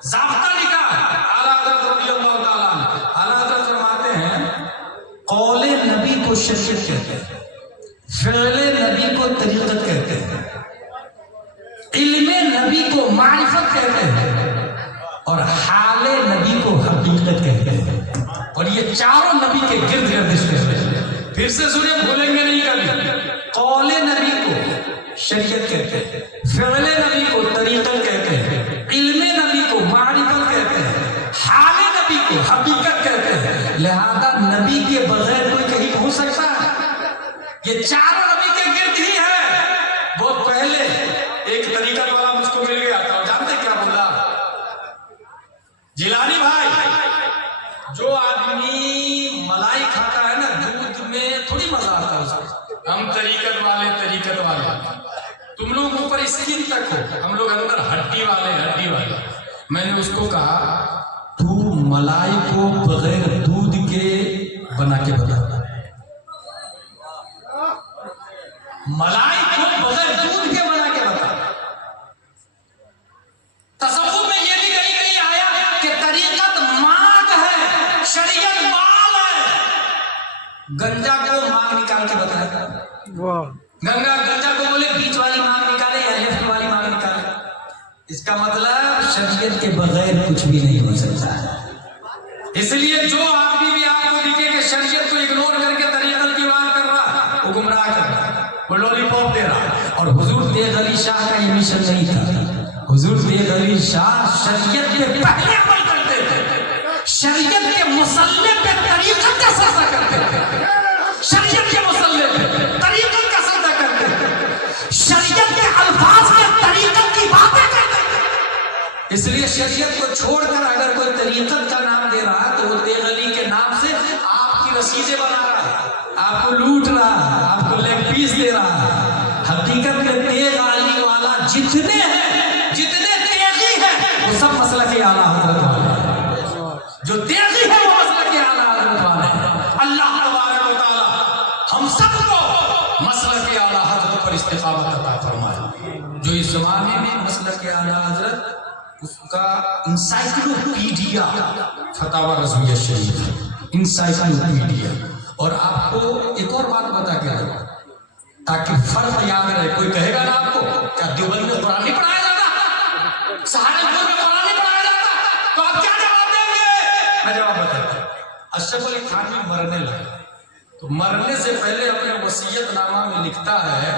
ضابطہ لکھا ہے اعلیٰ حضرت رضی اللہ تعالیٰ عنہ۔ اعلیٰ حضرت فرماتے ہیں قول نبی کو شریعت کہتے ہیں، فعل نبی کو طریقت کہتے ہیں، علم نبی کو معرفت کہتے ہیں، اور حال نبی کو حقیقت کہتے ہیں۔ اور یہ چاروں نبی کے گرد گردش کرتے ہیں۔ پھر سے سنیں، بھولیں گے نہیں کبھی۔ قول نبی کو شریعت کہتے ہیں، فعل نبی کو طریقت کہتے ہیں، علم نبی کو معرفت کہتے ہیں، حال نبی کو حقیقت کہتے ہیں۔ لہذا نبی کے بغیر کوئی کہیں پہنچ سکتا ہے؟ یہ چاروں نبی کے گرد ہی ہے۔ بہت پہلے ایک طریقت والا مجھ کو مل گیا تھا، جانتے کیا بولا؟ جیلانی بھائی، جو آدمی ملائی کھاتا ہے نا دودھ میں، تھوڑی مزہ آتا ہے اس کو۔ ہم طریقت والے تم لوگ اوپر اسکن تک ہو، ہم لوگ اندر ہڈی والے۔ میں نے اس کو کہا تو ملائی کو بغیر دودھ کے بنا کے بتا، ملائی کو بغیر دودھ کے بنا کے بتا۔ تصوف میں یہ بھی کہیں نہیں آیا کہ طریقت مانگ ہے، شریعت مال ہے۔ گنجا کو مانگ نکال کے بتایا، گنجا کو بولے بیچ والی مانگ نکالے یا لیفٹ والی مانگ نکالے۔ اس کا مطلب شریعت کے بغیر کچھ بھی نہیں ہو سکتا ہے۔ اس لیے جو آدمی بھی آپ کو دکھے کہ شریعت کو اگنور کر کے طریقت کی بات کر رہا، وہ گمراہ کر رہا، وہ لولی پاپ دے رہا۔ اور حضور تیغ علی شاہ کا یہ مشن نہیں تھا۔ حضور تیغ علی شاہ شریعت پہ پہلے عمل کرتے تھے، شریعت کے مسئلے پہ طریقت کا سجدہ کرتے تھے، شریعت کے مسئلے پہ طریقت کا سجدہ کرتے تھے، شریعت کے الفاظ میں طریقت کی باتیں کرتے تھے۔ اس لیے شریعت کو چھوڑ کر اگر کوئی طریقت کا نام دے رہا تو وہ تیغ علی کے نام سے آپ کی رسیدیں بنا رہا، آپ کو لوٹ رہا، آپ کو لیگ پیس دے رہا۔ حقیقت میں تیغ علی والا جتنے ہیں، جتنے تیغی ہیں، وہ سب مسلک اعلیٰ حضرت والے ہیں۔ جو تیغی ہے وہ مسلک اعلیٰ حضرت والے ہیں۔ اللہ تبارک و تعالی ہم سب کو مسلک اعلیٰ حضرت پر استقامت عطا فرمائے۔ جو اس زمانے میں مسلک اعلیٰ حضرت، اس کا انسائکلوپیڈیا فتاوی رضویہ شریف، انسائکلوپیڈیا۔ اور آپ کو ایک اور بات بتا کے رہا تاکہ فرق یاد رہے۔ کوئی کہے گا نا آپ کو کیا دیوبند میں قرآن نہیں پڑھایا جاتا، سہارنپور میں قرآن نہیں پڑھایا جاتا، تو آپ کیا جواب دیں گے؟ میں جواب بتاتا ہوں۔ اشرف علی تھانوی میں مرنے لگا تو مرنے سے پہلے اپنے وصیت نامہ میں لکھتا ہے،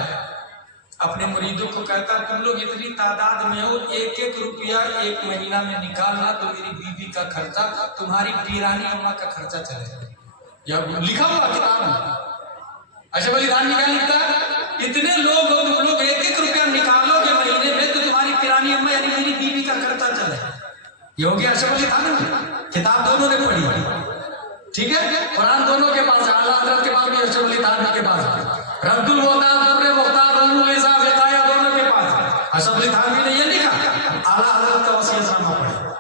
اپنے مریدوں کو کہتا ہے تم لوگ اتنی تعداد میں ہو، ایک ایک روپیہ ایک مہینہ میں نکالنا تو میری بیوی کا خرچہ، تمہاری پیرانی اماں کا خرچہ چلے گا۔ یا لکھا ہوا کتاب میں اشرف علی تھانوی کیا لکھتا ہے؟ اتنے لوگ ہو تم لوگ، ایک ایک روپیہ نکالو گے مہینے میں تو تمہاری پیرانی اماں یعنی میری بیوی کا خرچہ چلے گا۔ یہ ہو گیا اشرف علی تھانوی۔ کتاب دونوں نے پڑھی، ٹھیک ہے، قرآن دونوں کے پاس ہے، اعلیٰ حضرت کے پاس بھی، اشرف علی تھانوی کے پاس ہے، رد المحتاج در مختار النساء وقایا دونوں کے پاس ہے۔ اشرف علی تھانوی نے یہ لکھا، اعلیٰ حضرت کا وصیت نامہ پڑھا۔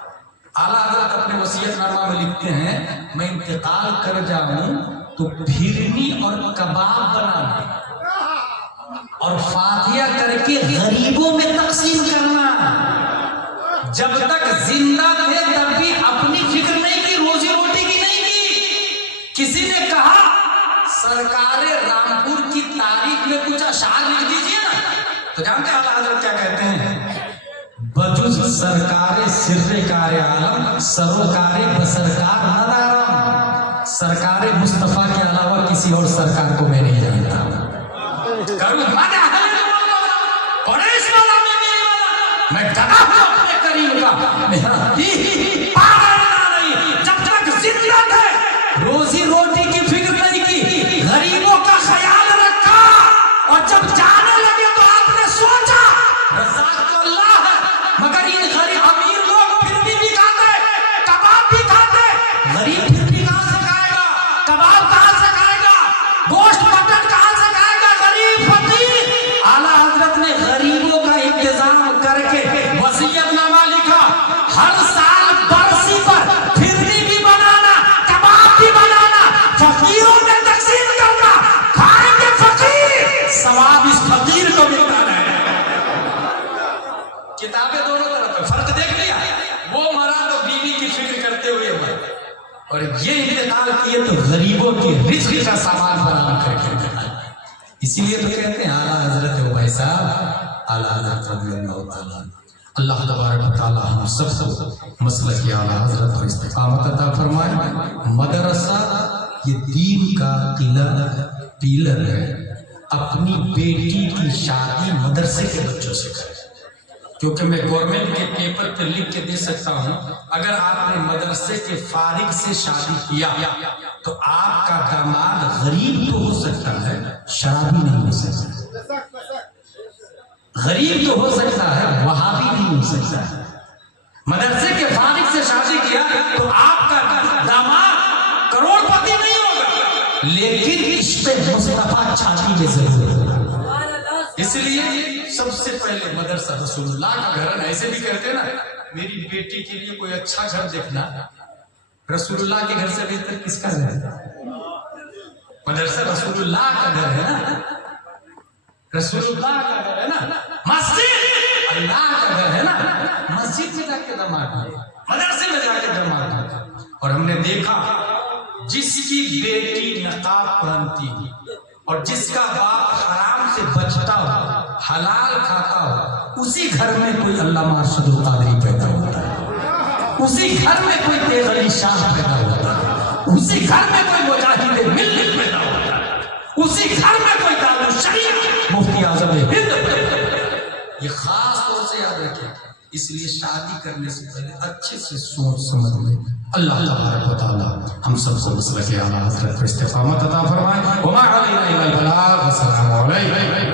اعلیٰ حضرت اپنے وصیت نامہ میں لکھتے ہیں میں انتقال کر جاؤں تو پھرنی اور کباب بنانا اور فاتحہ کر کے غریبوں میں تقسیم کرنا۔ جب تک زندہ تھے تب بھی اپنی فکر نہیں کی، روزی روٹی کی نہیں کی۔ کسی نے کہا سرکار رامپور کی تاریخ میں کچھ اشعار لکھ دیجئے نا، تو جانتے ہیں اعلیٰ حضرت کیا کہتے ہیں؟ بجز سرکار سر کار عالم سروکار بسرکار ندارم، سرکار مصطفیٰ کے علاوہ کسی اور سرکار کو میں نہیں جانتا۔ میں ڈرا ہوں اپنے کریم کا، میرا جب تک زندہ تھے روزی روٹی کی فکر نہیں کی، غریبوں کا خیال رکھا، اور جب جانے لگے تو آپ نے سوچا رزاق تو اللہ ہے، مگر یہ غریب امیر لوگ پھر بھی کھاتے، کباب بھی کھاتے، غریب پھر بھی کہاں سے کھائے گا، کباب کہاں سے کھائے گا، گوشت مٹن کہاں سے کھائے گا، غریب فقیر۔ اعلیٰ حضرت نے غریبوں کا انتظام کر کے وصیت نامہ لکھا، ہر اسی لیے تو کہتے ہیں اعلیٰ حضرت ہو بھائی صاحب، اعلیٰ حضرت رضی اللہ تعالیٰ عنہ۔ اللہ تبارک و تعالیٰ ہم سب کو مسلک اعلیٰ حضرت پر استقامت عطا فرمائے۔ مدرسہ یہ دین کا پیلر ہے۔ اپنی بیٹی کی شادی مدرسے کے بچوں سے کریں، کیونکہ میں گورنمنٹ کے پیپر پہ لکھ کے دے سکتا ہوں، اگر آپ نے مدرسے کے فارغ سے شادی کیا تو آپ کا داماد غریب تو ہو سکتا ہے، شرابی نہیں ہو سکتا۔ غریب تو ہو سکتا ہے، وہابی نہیں ہو سکتا ہے۔ مدرسے کے فارغ سے شادی کیا تو آپ کا داماد کروڑ پتی نہیں ہوگا، لیکن عشق مصطفیٰ چھاتی میں ضرور ہوگا۔ اس لیے سب سے پہلے مدرسہ رسول اللہ کا گھر، ایسے بھی کہتے ہیں نا، میری بیٹی کے لیے کوئی اچھا گھر دیکھنا، رسول اللہ کے گھر سے بہتر کس کا گھر ہے؟ مدرسہ رسول اللہ کا گھر ہے نا، رسول اللہ کا گھر ہے نا، مسجد اللہ کا گھر ہے نا، مسجد میں جا کے دماغ ہے، مدرسے میں جا کے دماغ ہے۔ اور ہم نے دیکھا جس کی بیٹی نقاب پہنتی اور جس کا باپ حرام سے بچتا ہو، حلال کھاتا ہو، اسی گھر میں کوئی علامہ ارشد القادری پیدا ہوتا ہے، اسی گھر میں کوئی تیغ علی شاہ پیدا ہوتا ہے، اسی گھر میں کوئی مجاہد ملت پیدا ہوتا ہے، اسی گھر میں کوئی دار الشریعہ مفتی اعظم ہند پیدا ہوتا ہے۔ یہ خاص طور سے یاد رکھیں، اس لیے شادی کرنے سے پہلے اچھے سے سوچ سمجھ لیں۔ اللہ تبارک و تعالی ہم سب کو مسلک اعلیٰ حضرت پر استقامت عطا فرمائے۔ وما علینا الا البلاغ، والسلام علیکم۔